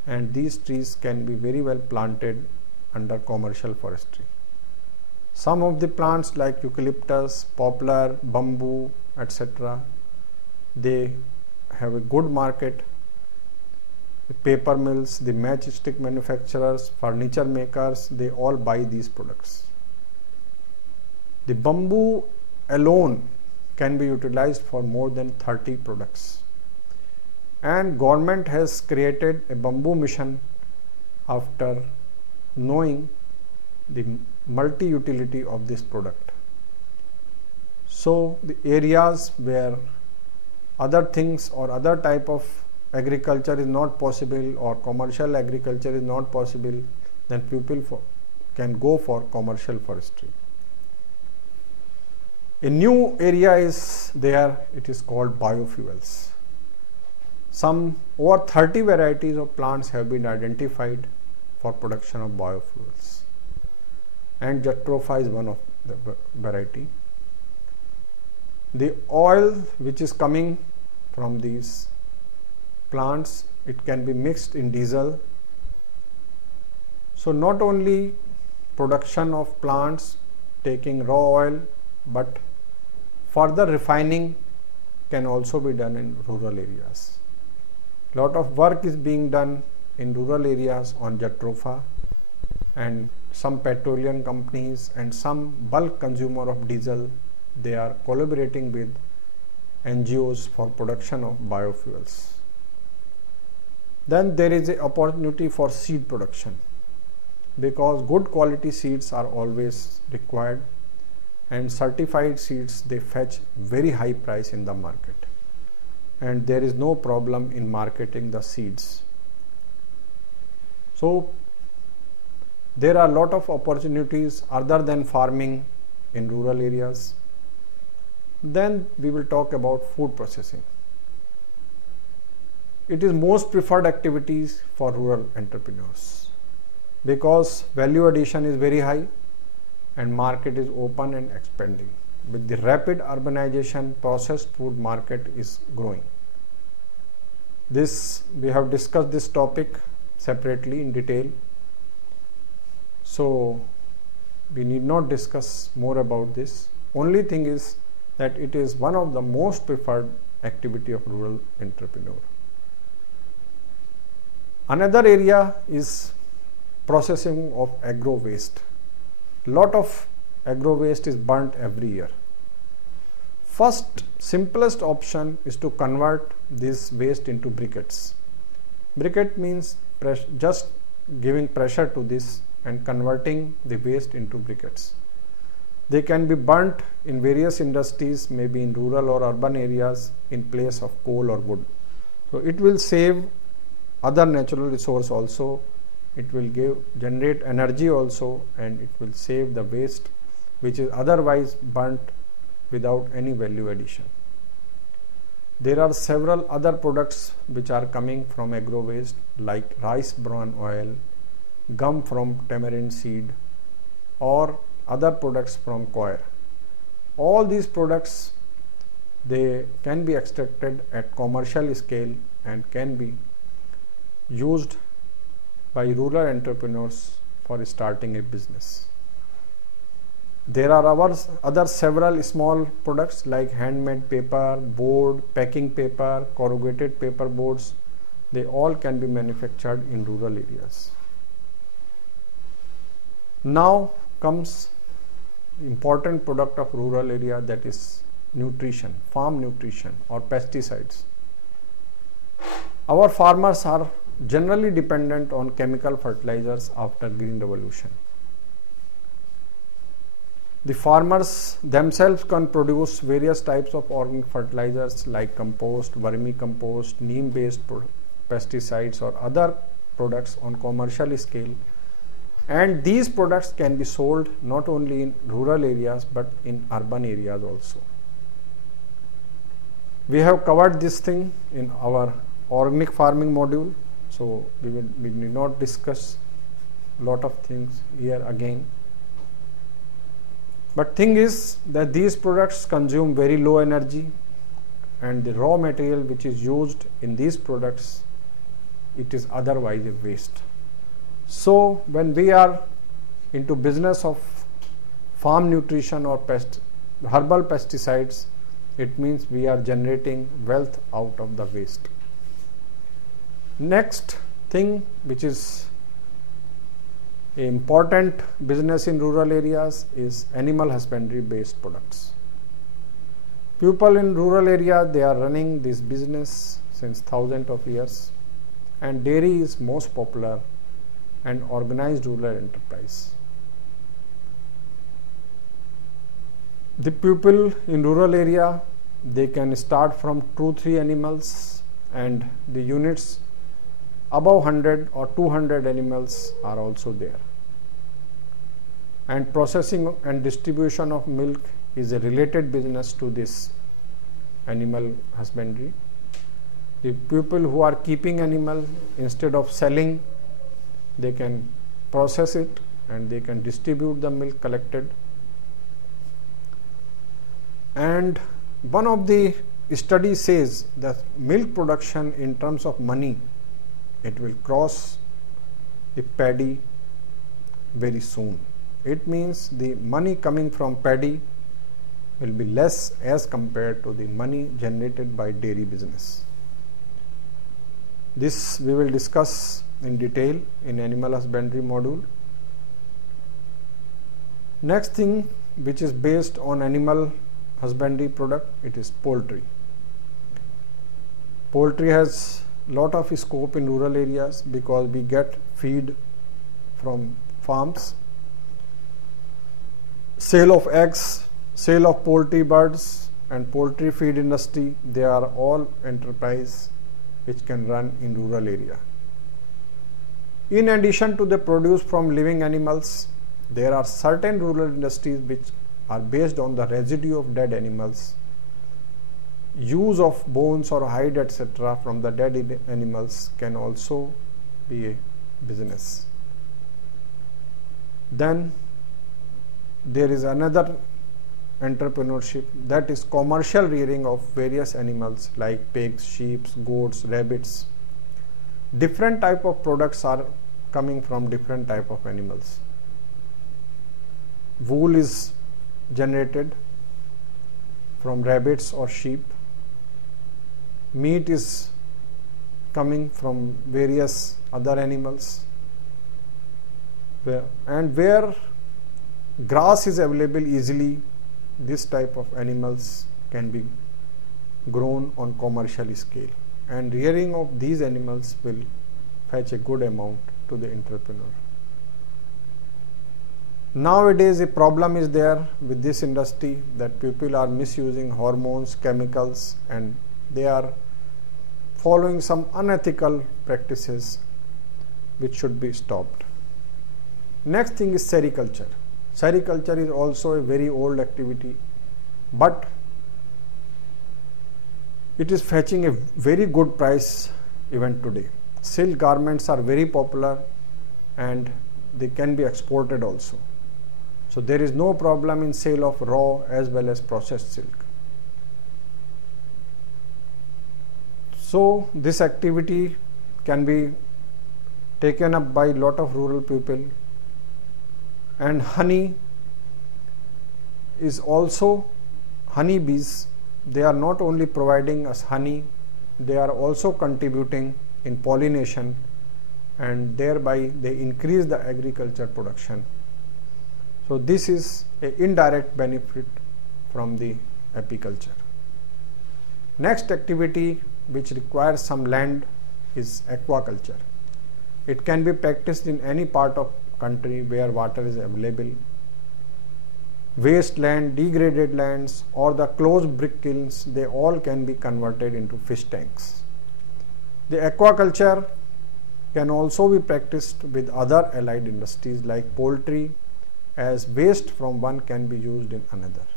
and these trees can be very well planted under commercial forestry. Some of the plants like eucalyptus, poplar, bamboo, etc., they have a good market. The paper mills, the matchstick manufacturers, furniture makers, they all buy these products. The bamboo alone can be utilized for more than 30 products. And government has created a bamboo mission after knowing the multi-utility of this product. So the areas where other things or other type of agriculture is not possible or commercial agriculture is not possible, then people can go for commercial forestry. A new area is there, it is called biofuels. Some over 30 varieties of plants have been identified for production of biofuels, and Jatropha is one of the variety. The oil which is coming from these plants, it can be mixed in diesel. So not only production of plants taking raw oil, but further refining can also be done in rural areas. Lot of work is being done in rural areas on Jatropha, and some petroleum companies and some bulk consumer of diesel, they are collaborating with NGOs for production of biofuels. Then there is an opportunity for seed production, because good quality seeds are always required, and certified seeds, they fetch very high price in the market, and there is no problem in marketing the seeds. So there are a lot of opportunities other than farming in rural areas. Then we will talk about food processing. It is most preferred activities for rural entrepreneurs because value addition is very high, and market is open and expanding. With the rapid urbanization, processed food market is growing. We have discussed this topic separately in detail, so we need not discuss more about this. Only thing is that it is one of the most preferred activity of rural entrepreneur. Another area is processing of agro waste. Lot of agro waste is burnt every year. First simplest option is to convert this waste into briquettes. Briquette means just giving pressure to this and converting the waste into briquettes. They can be burnt in various industries, maybe in rural or urban areas, in place of coal or wood. So it will save other natural resource also, it will generate energy also, and it will save the waste which is otherwise burnt without any value addition. There are several other products which are coming from agro waste, like rice bran oil, gum from tamarind seed, or other products from coir. All these products, they can be extracted at commercial scale and can be used by rural entrepreneurs for starting a business. There are other several small products like handmade paper, board, packing paper, corrugated paper boards. They all can be manufactured in rural areas. Now comes important product of rural area, that is nutrition, farm nutrition or pesticides. Our farmers are generally dependent on chemical fertilizers after Green Revolution. The farmers themselves can produce various types of organic fertilizers like compost, vermicompost, neem-based pesticides or other products on commercial scale, and these products can be sold not only in rural areas but in urban areas also. We have covered this thing in our organic farming module, so we need not discuss lot of things here again. But thing is that these products consume very low energy, and the raw material which is used in these products, it is otherwise a waste. So when we are into business of farm nutrition or herbal pesticides, it means we are generating wealth out of the waste. Next thing which is an important business in rural areas is animal husbandry based products. People in rural area, they are running this business since thousands of years, and dairy is most popular and organized rural enterprise. The people in rural area, they can start from 2-3 animals, and the units above 100 or 200 animals are also there. And processing and distribution of milk is a related business to this animal husbandry. The people who are keeping animal, instead of selling, they can process it and they can distribute the milk collected. And one of the studies says that milk production in terms of money, it will cross the paddy very soon. It means the money coming from paddy will be less as compared to the money generated by dairy business. This we will discuss in detail in animal husbandry module. Next thing which is based on animal husbandry product, it is poultry. Poultry has lot of scope in rural areas because we get feed from farms, sale of eggs, sale of poultry birds, and poultry feed industry, they are all enterprise which can run in rural area. In addition to the produce from living animals, there are certain rural industries which are based on the residue of dead animals. Use of bones or hide etc. from the dead animals can also be a business. Then there is another entrepreneurship, that is commercial rearing of various animals like pigs, sheep, goats, rabbits. Different type of products are coming from different type of animals. Wool is generated from rabbits or sheep. Meat is coming from various other animals. Where grass is available easily, this type of animals can be grown on commercial scale, and rearing of these animals will fetch a good amount to the entrepreneur. Nowadays a problem is there with this industry, that people are misusing hormones, chemicals, and they are following some unethical practices which should be stopped. Next thing is sericulture. Sericulture is also a very old activity, but it is fetching a very good price even today. Silk garments are very popular and they can be exported also. So there is no problem in sale of raw as well as processed silk. So this activity can be taken up by a lot of rural people. And honey is also, honeybees, they are not only providing us honey, they are also contributing in pollination, and thereby they increase the agriculture production. So this is an indirect benefit from the apiculture. Next activity which requires some land is aquaculture. It can be practiced in any part of country where water is available. Waste land, degraded lands, or the closed brick kilns, they all can be converted into fish tanks. The aquaculture can also be practiced with other allied industries like poultry, as waste from one can be used in another.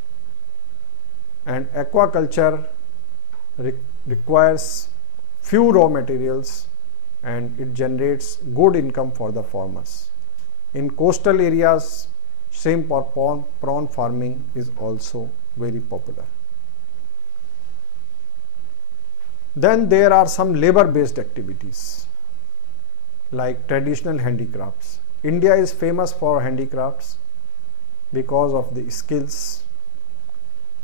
And aquaculture requires few raw materials and it generates good income for the farmers. In coastal areas, shrimp or prawn farming is also very popular. Then there are some labor-based activities like traditional handicrafts. India is famous for handicrafts because of the skills.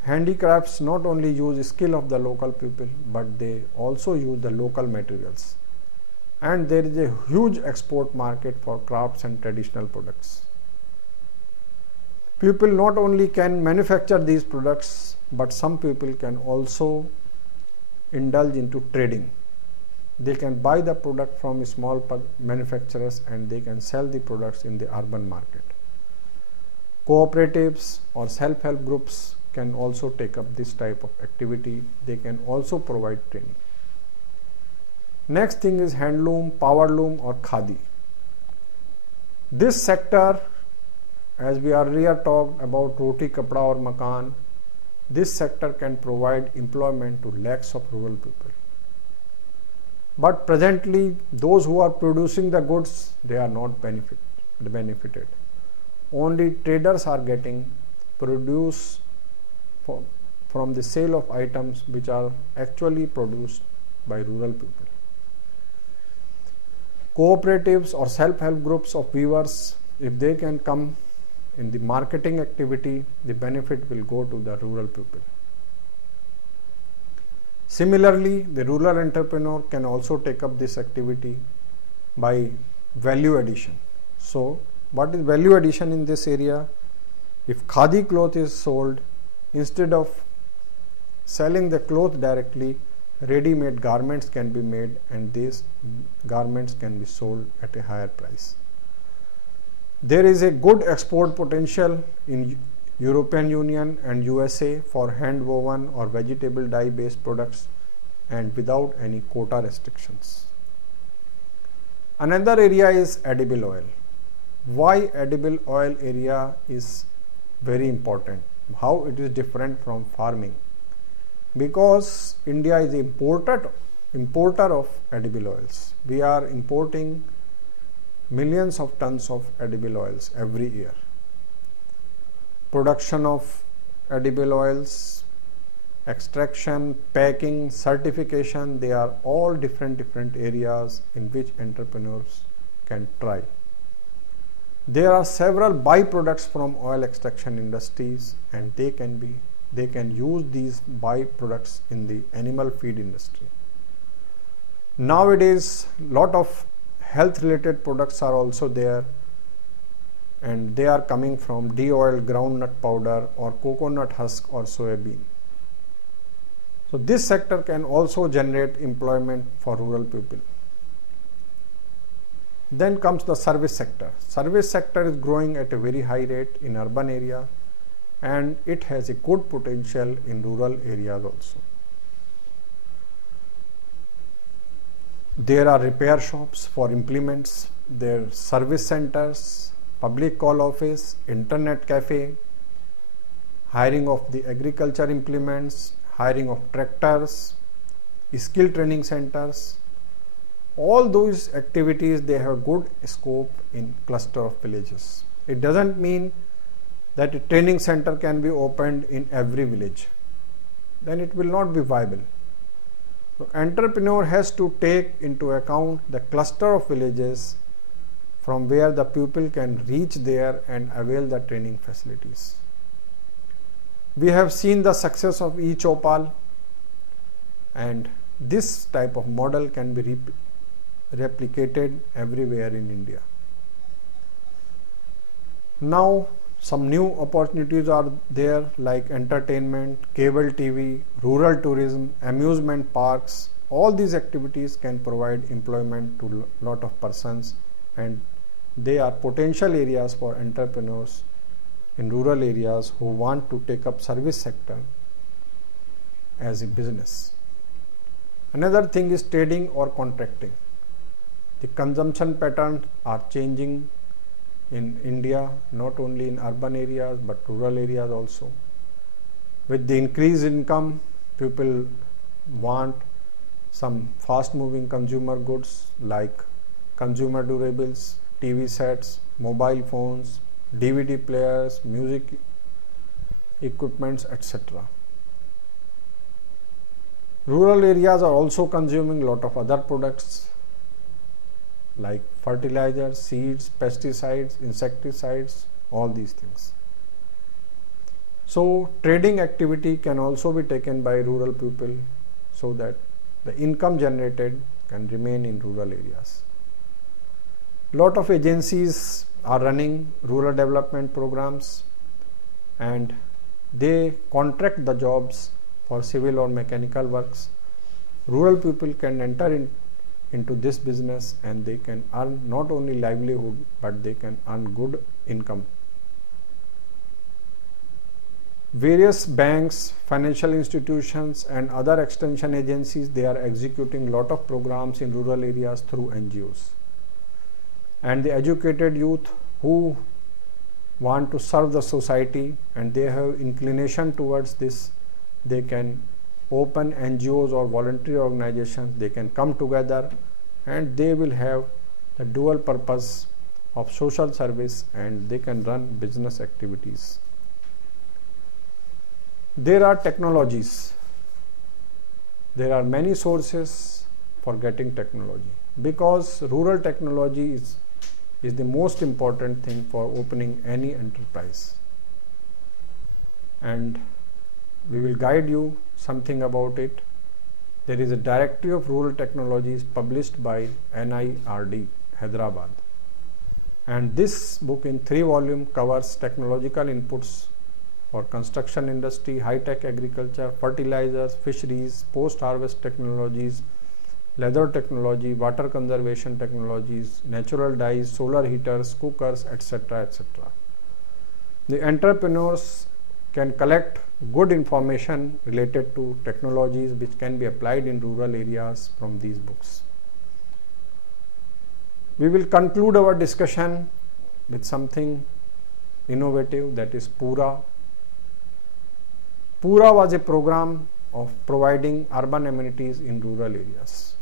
Handicrafts not only use skill of the local people, but they also use the local materials. And there is a huge export market for crafts and traditional products. People not only can manufacture these products, but some people can also indulge into trading. They can buy the product from small manufacturers and they can sell the products in the urban market. Cooperatives or self-help groups can also take up this type of activity. They can also provide training. Next thing is handloom, powerloom or khadi. This sector, as we earlier talked about roti, kapda or makan, this sector can provide employment to lakhs of rural people. But presently, those who are producing the goods, they are not benefited. Only traders are getting produce from the sale of items which are actually produced by rural people. Cooperatives or self-help groups of weavers, if they can come in the marketing activity, the benefit will go to the rural people. Similarly, the rural entrepreneur can also take up this activity by value addition. So, what is value addition in this area? If khadi cloth is sold, instead of selling the cloth directly, ready-made garments can be made and these garments can be sold at a higher price. There is a good export potential in European Union and USA for hand woven or vegetable dye based products and without any quota restrictions. Another area is edible oil. Why edible oil area is very important? How it is different from farming? Because India is an importer of edible oils. We are importing millions of tons of edible oils every year. production of edible oils, extraction, packing, certification. They are all different areas in which entrepreneurs can try. There are several byproducts from oil extraction industries, and they can use these byproducts in the animal feed industry. Nowadays, lot of health related products are also there, and they are coming from de-oiled groundnut powder or coconut husk or soybean. So this sector can also generate employment for rural people. Then comes the service sector. Service sector is growing at a very high rate in urban area, and it has a good potential in rural areas also. There are repair shops for implements, there are service centers, public call office, internet cafe, hiring of the agriculture implements, hiring of tractors, skill training centers. All those activities, they have good scope in cluster of villages. It doesn't mean that a training center can be opened in every village. Then it will not be viable. So entrepreneur has to take into account the cluster of villages from where the people can reach there and avail the training facilities. We have seen the success of eChopal, and this type of model can be replicated everywhere in India. Now some new opportunities are there, like entertainment, cable TV, rural tourism, amusement parks. All these activities can provide employment to a lot of persons, and they are potential areas for entrepreneurs in rural areas who want to take up service sector as a business. Another thing is trading or contracting. The consumption patterns are changing in India, not only in urban areas but rural areas also. With the increased income, people want some fast moving consumer goods like consumer durables, TV sets, mobile phones, DVD players, music equipments, etc. Rural areas are also consuming a lot of other products like fertilizers, seeds, pesticides, insecticides, all these things. So trading activity can also be taken by rural people so that the income generated can remain in rural areas. Lot of agencies are running rural development programs, and they contract the jobs for civil or mechanical works. Rural people can enter into this business, and they can earn not only livelihood but they can earn good income. Various banks, financial institutions and other extension agencies, they are executing lot of programs in rural areas through NGOs. And the educated youth who want to serve the society and they have inclination towards this, they can open NGOs or voluntary organizations. They can come together and they will have the dual purpose of social service, and they can run business activities. There are technologies. There are many sources for getting technology, because rural technology is the most important thing for opening any enterprise. And we will guide you something about it. There is a Directory of Rural Technologies published by NIRD, Hyderabad. And this book in 3 volumes covers technological inputs for construction industry, high-tech agriculture, fertilizers, fisheries, post-harvest technologies, leather technology, water conservation technologies, natural dyes, solar heaters, cookers, etc., etc. The entrepreneurs can collect good information related to technologies which can be applied in rural areas from these books. We will conclude our discussion with something innovative, that is Pura. Pura was a program of providing urban amenities in rural areas,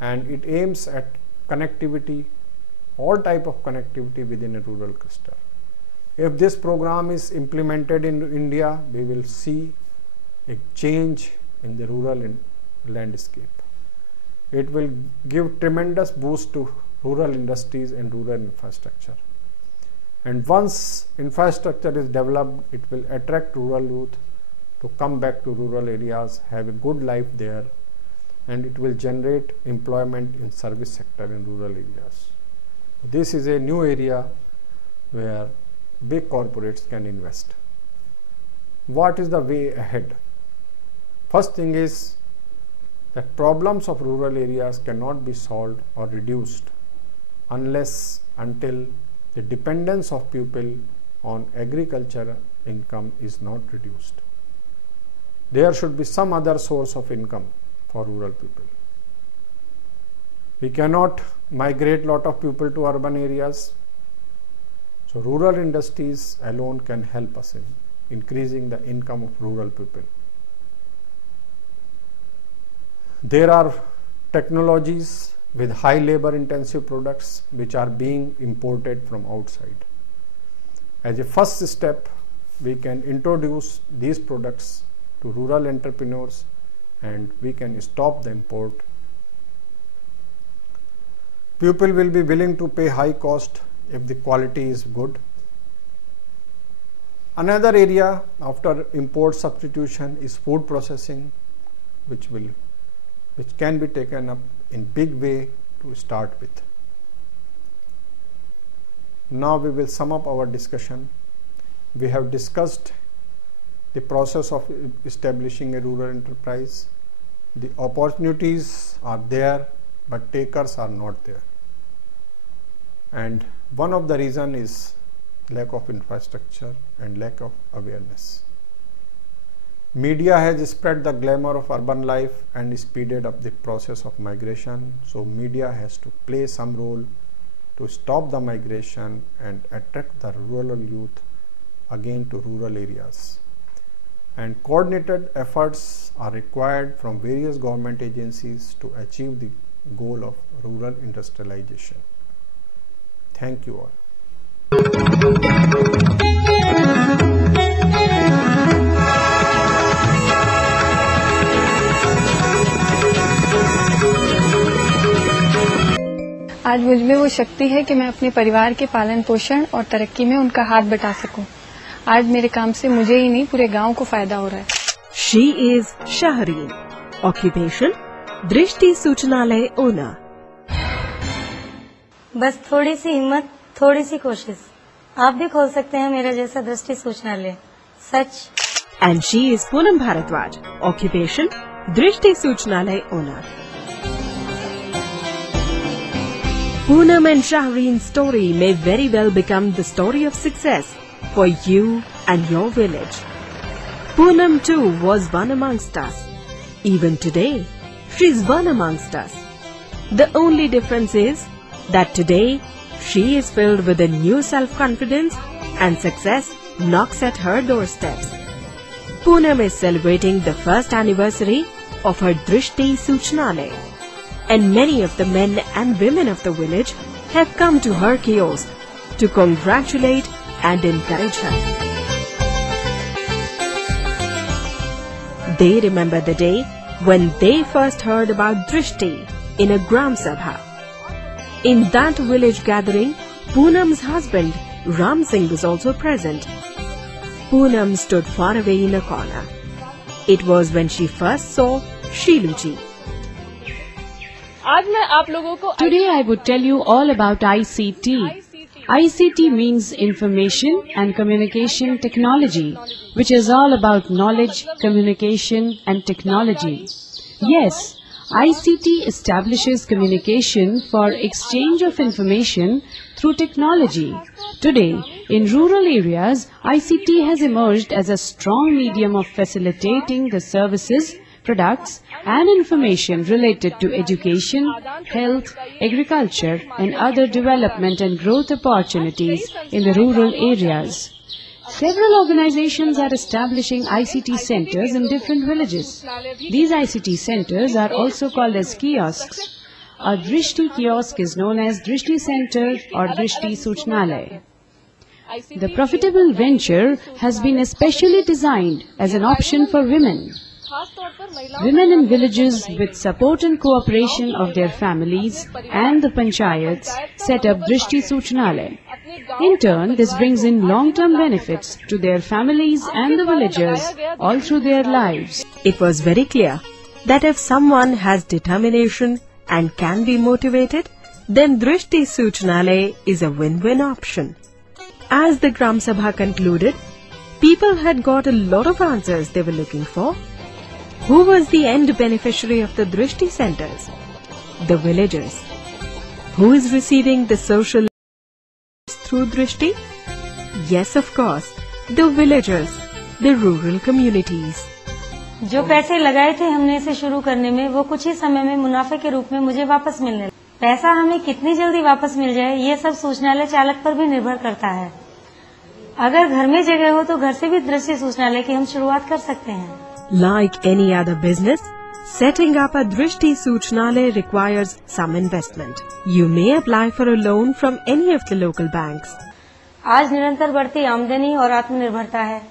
and it aims at connectivity, all type of connectivity within a rural cluster. If this program is implemented in India, we will see a change in the rural landscape. It will give tremendous boost to rural industries and rural infrastructure. And once infrastructure is developed, it will attract rural youth to come back to rural areas, have a good life there, and it will generate employment in service sector in rural areas. This is a new area where big corporates can invest. What is the way ahead? First thing is that problems of rural areas cannot be solved or reduced unless until the dependence of people on agriculture income is not reduced. There should be some other source of income for rural people. We cannot migrate lot of people to urban areas. So rural industries alone can help us in increasing the income of rural people. There are technologies with high labor intensive products which are being imported from outside. As a first step, we can introduce these products to rural entrepreneurs and we can stop the import. People will be willing to pay high cost if the quality is good. Another area after import substitution is food processing, which can be taken up in big way to start with. Now we will sum up our discussion. We have discussed the process of establishing a rural enterprise. The opportunities are there, but takers are not there. And one of the reason is lack of infrastructure and lack of awareness. Media has spread the glamour of urban life and speeded up the process of migration. So media has to play some role to stop the migration and attract the rural youth again to rural areas. And coordinated efforts are required from various government agencies to achieve the goal of rural industrialization. Thank you all. आज मुझ में वो शक्ति है कि मैं अपने परिवार के पालन पोषण और तरक्की में उनका हाथ बटा सकूं। आज मेरे काम से मुझे ही नहीं पूरे गांव को फायदा हो रहा है। She is Shahreen. Occupation दृष्टि सूचनालय ओनर। बस थोड़ी सी हिम्मत, थोड़ी सी कोशिश, आप भी खोल सकते हैं मेरा जैसा दृष्टि सूचनालय। सच। And she is Poonam Bharadwaj. Occupation दृष्टि सूचनालय owner. Poonam and Shahreen's story may very well become the story of success for you and your village. Poonam too was one amongst us. Even today, she's one amongst us. The only difference is that today she is filled with a new self-confidence and success knocks at her doorsteps. Poonam is celebrating the first anniversary of her Drishti Suchnalay, and many of the men and women of the village have come to her kiosk to congratulate and encourage her. They remember the day when they first heard about Drishti in a Gram Sabha. In that village gathering, Poonam's husband Ram Singh was also present. Poonam stood far away in a corner. It was when she first saw Shiluji. Today I would tell you all about ICT. ICT means Information and Communication Technology, which is all about knowledge, communication and technology. Yes, ICT establishes communication for exchange of information through technology. Today, in rural areas, ICT has emerged as a strong medium of facilitating the services, products and information related to education, health, agriculture and other development and growth opportunities in the rural areas. Several organizations are establishing ICT centers in different villages. These ICT centers are also called as kiosks. A Drishti kiosk is known as Drishti Center or Drishti Suchnalay. The profitable venture has been especially designed as an option for women. Women in villages, with support and cooperation of their families and the panchayats, set up Drishti Suchnalay. In turn, this brings in long-term benefits to their families and the villagers all through their lives. It was very clear that if someone has determination and can be motivated, then Drishti Suchnalay is a win-win option. As the Gram Sabha concluded, people had got a lot of answers they were looking for. Who was the end beneficiary of the Drishti centers? The villagers. Who is receiving the social through Drishti? Yes, of course, the villagers, the rural communities. जो पैसे लगाए थे हमने इसे शुरू करने में, वो कुछ ही समय में मुनाफे के रूप में मुझे वापस मिलने लगे। पैसा हमें कितनी जल्दी वापस मिल जाए, ये सब सूचनालय चालक पर भी निर्भर करता है। अगर घर में जगह हो तो घर से भी दृष्टि सूचनालय की हम शुरुआत कर सकते हैं। Like any other business, setting up a Drishti Suchnalay requires some investment. You may apply for a loan from any of the local banks. आज निरंतर बढ़ती आमदनी और आत्मनिर्भरता है।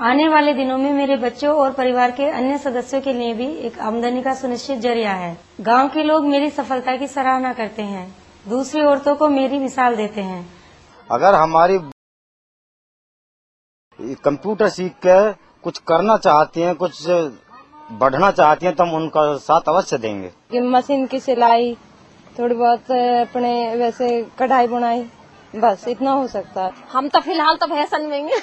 आने वाले दिनों में मेरे बच्चों और परिवार के अन्य सदस्यों के लिए भी एक आमदनी का सुनिश्चित जरिया है। गांव के लोग मेरी सफलता की सराहना करते हैं, दूसरी औरतों को मेरी मिसाल देते हैं। अगर हमारी कंप्यूटर सीख के कुछ करना चाहती हैं, कुछ बढ़ना चाहती हैं, तो हम उनका साथ अवश्य देंगे। मशीन की सिलाई, थोड़ी बहुत अपने वैसे कढ़ाई बुनाई, बस इतना हो सकता है। हम तो फिलहाल तो फैशन में हैं।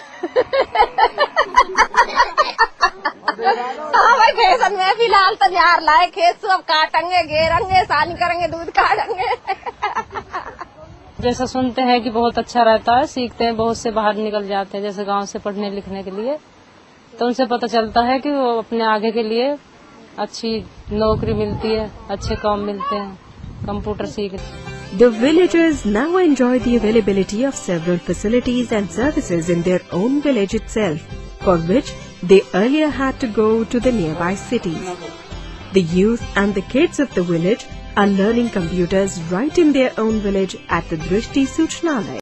हाँ भाई, फैशन में फिलहाल तो जार लाए, खेत सब काटेंगे, घेरेंगे, सानी करेंगे, दूध काटेंगे। जैसा सुनते हैं कि बहुत अच्छा रहता है, सीखते हैं, बहुत से बाहर निकल जाते हैं जैसे गांव से पढ़ने लिखने के लिए, तो उनसे पता चलता है कि वो अपने आगे के लिए अच्छी नौकरी मिलती है, अच्छे काम मिलते हैं, कंप्यूटर सीखते। The villagers now enjoy the availability of several facilities and services in their own village itself, for which they earlier had to go to the nearby cities. The youth and the kids of the village are learning computers right in their own village at the Drishti Suchnalay.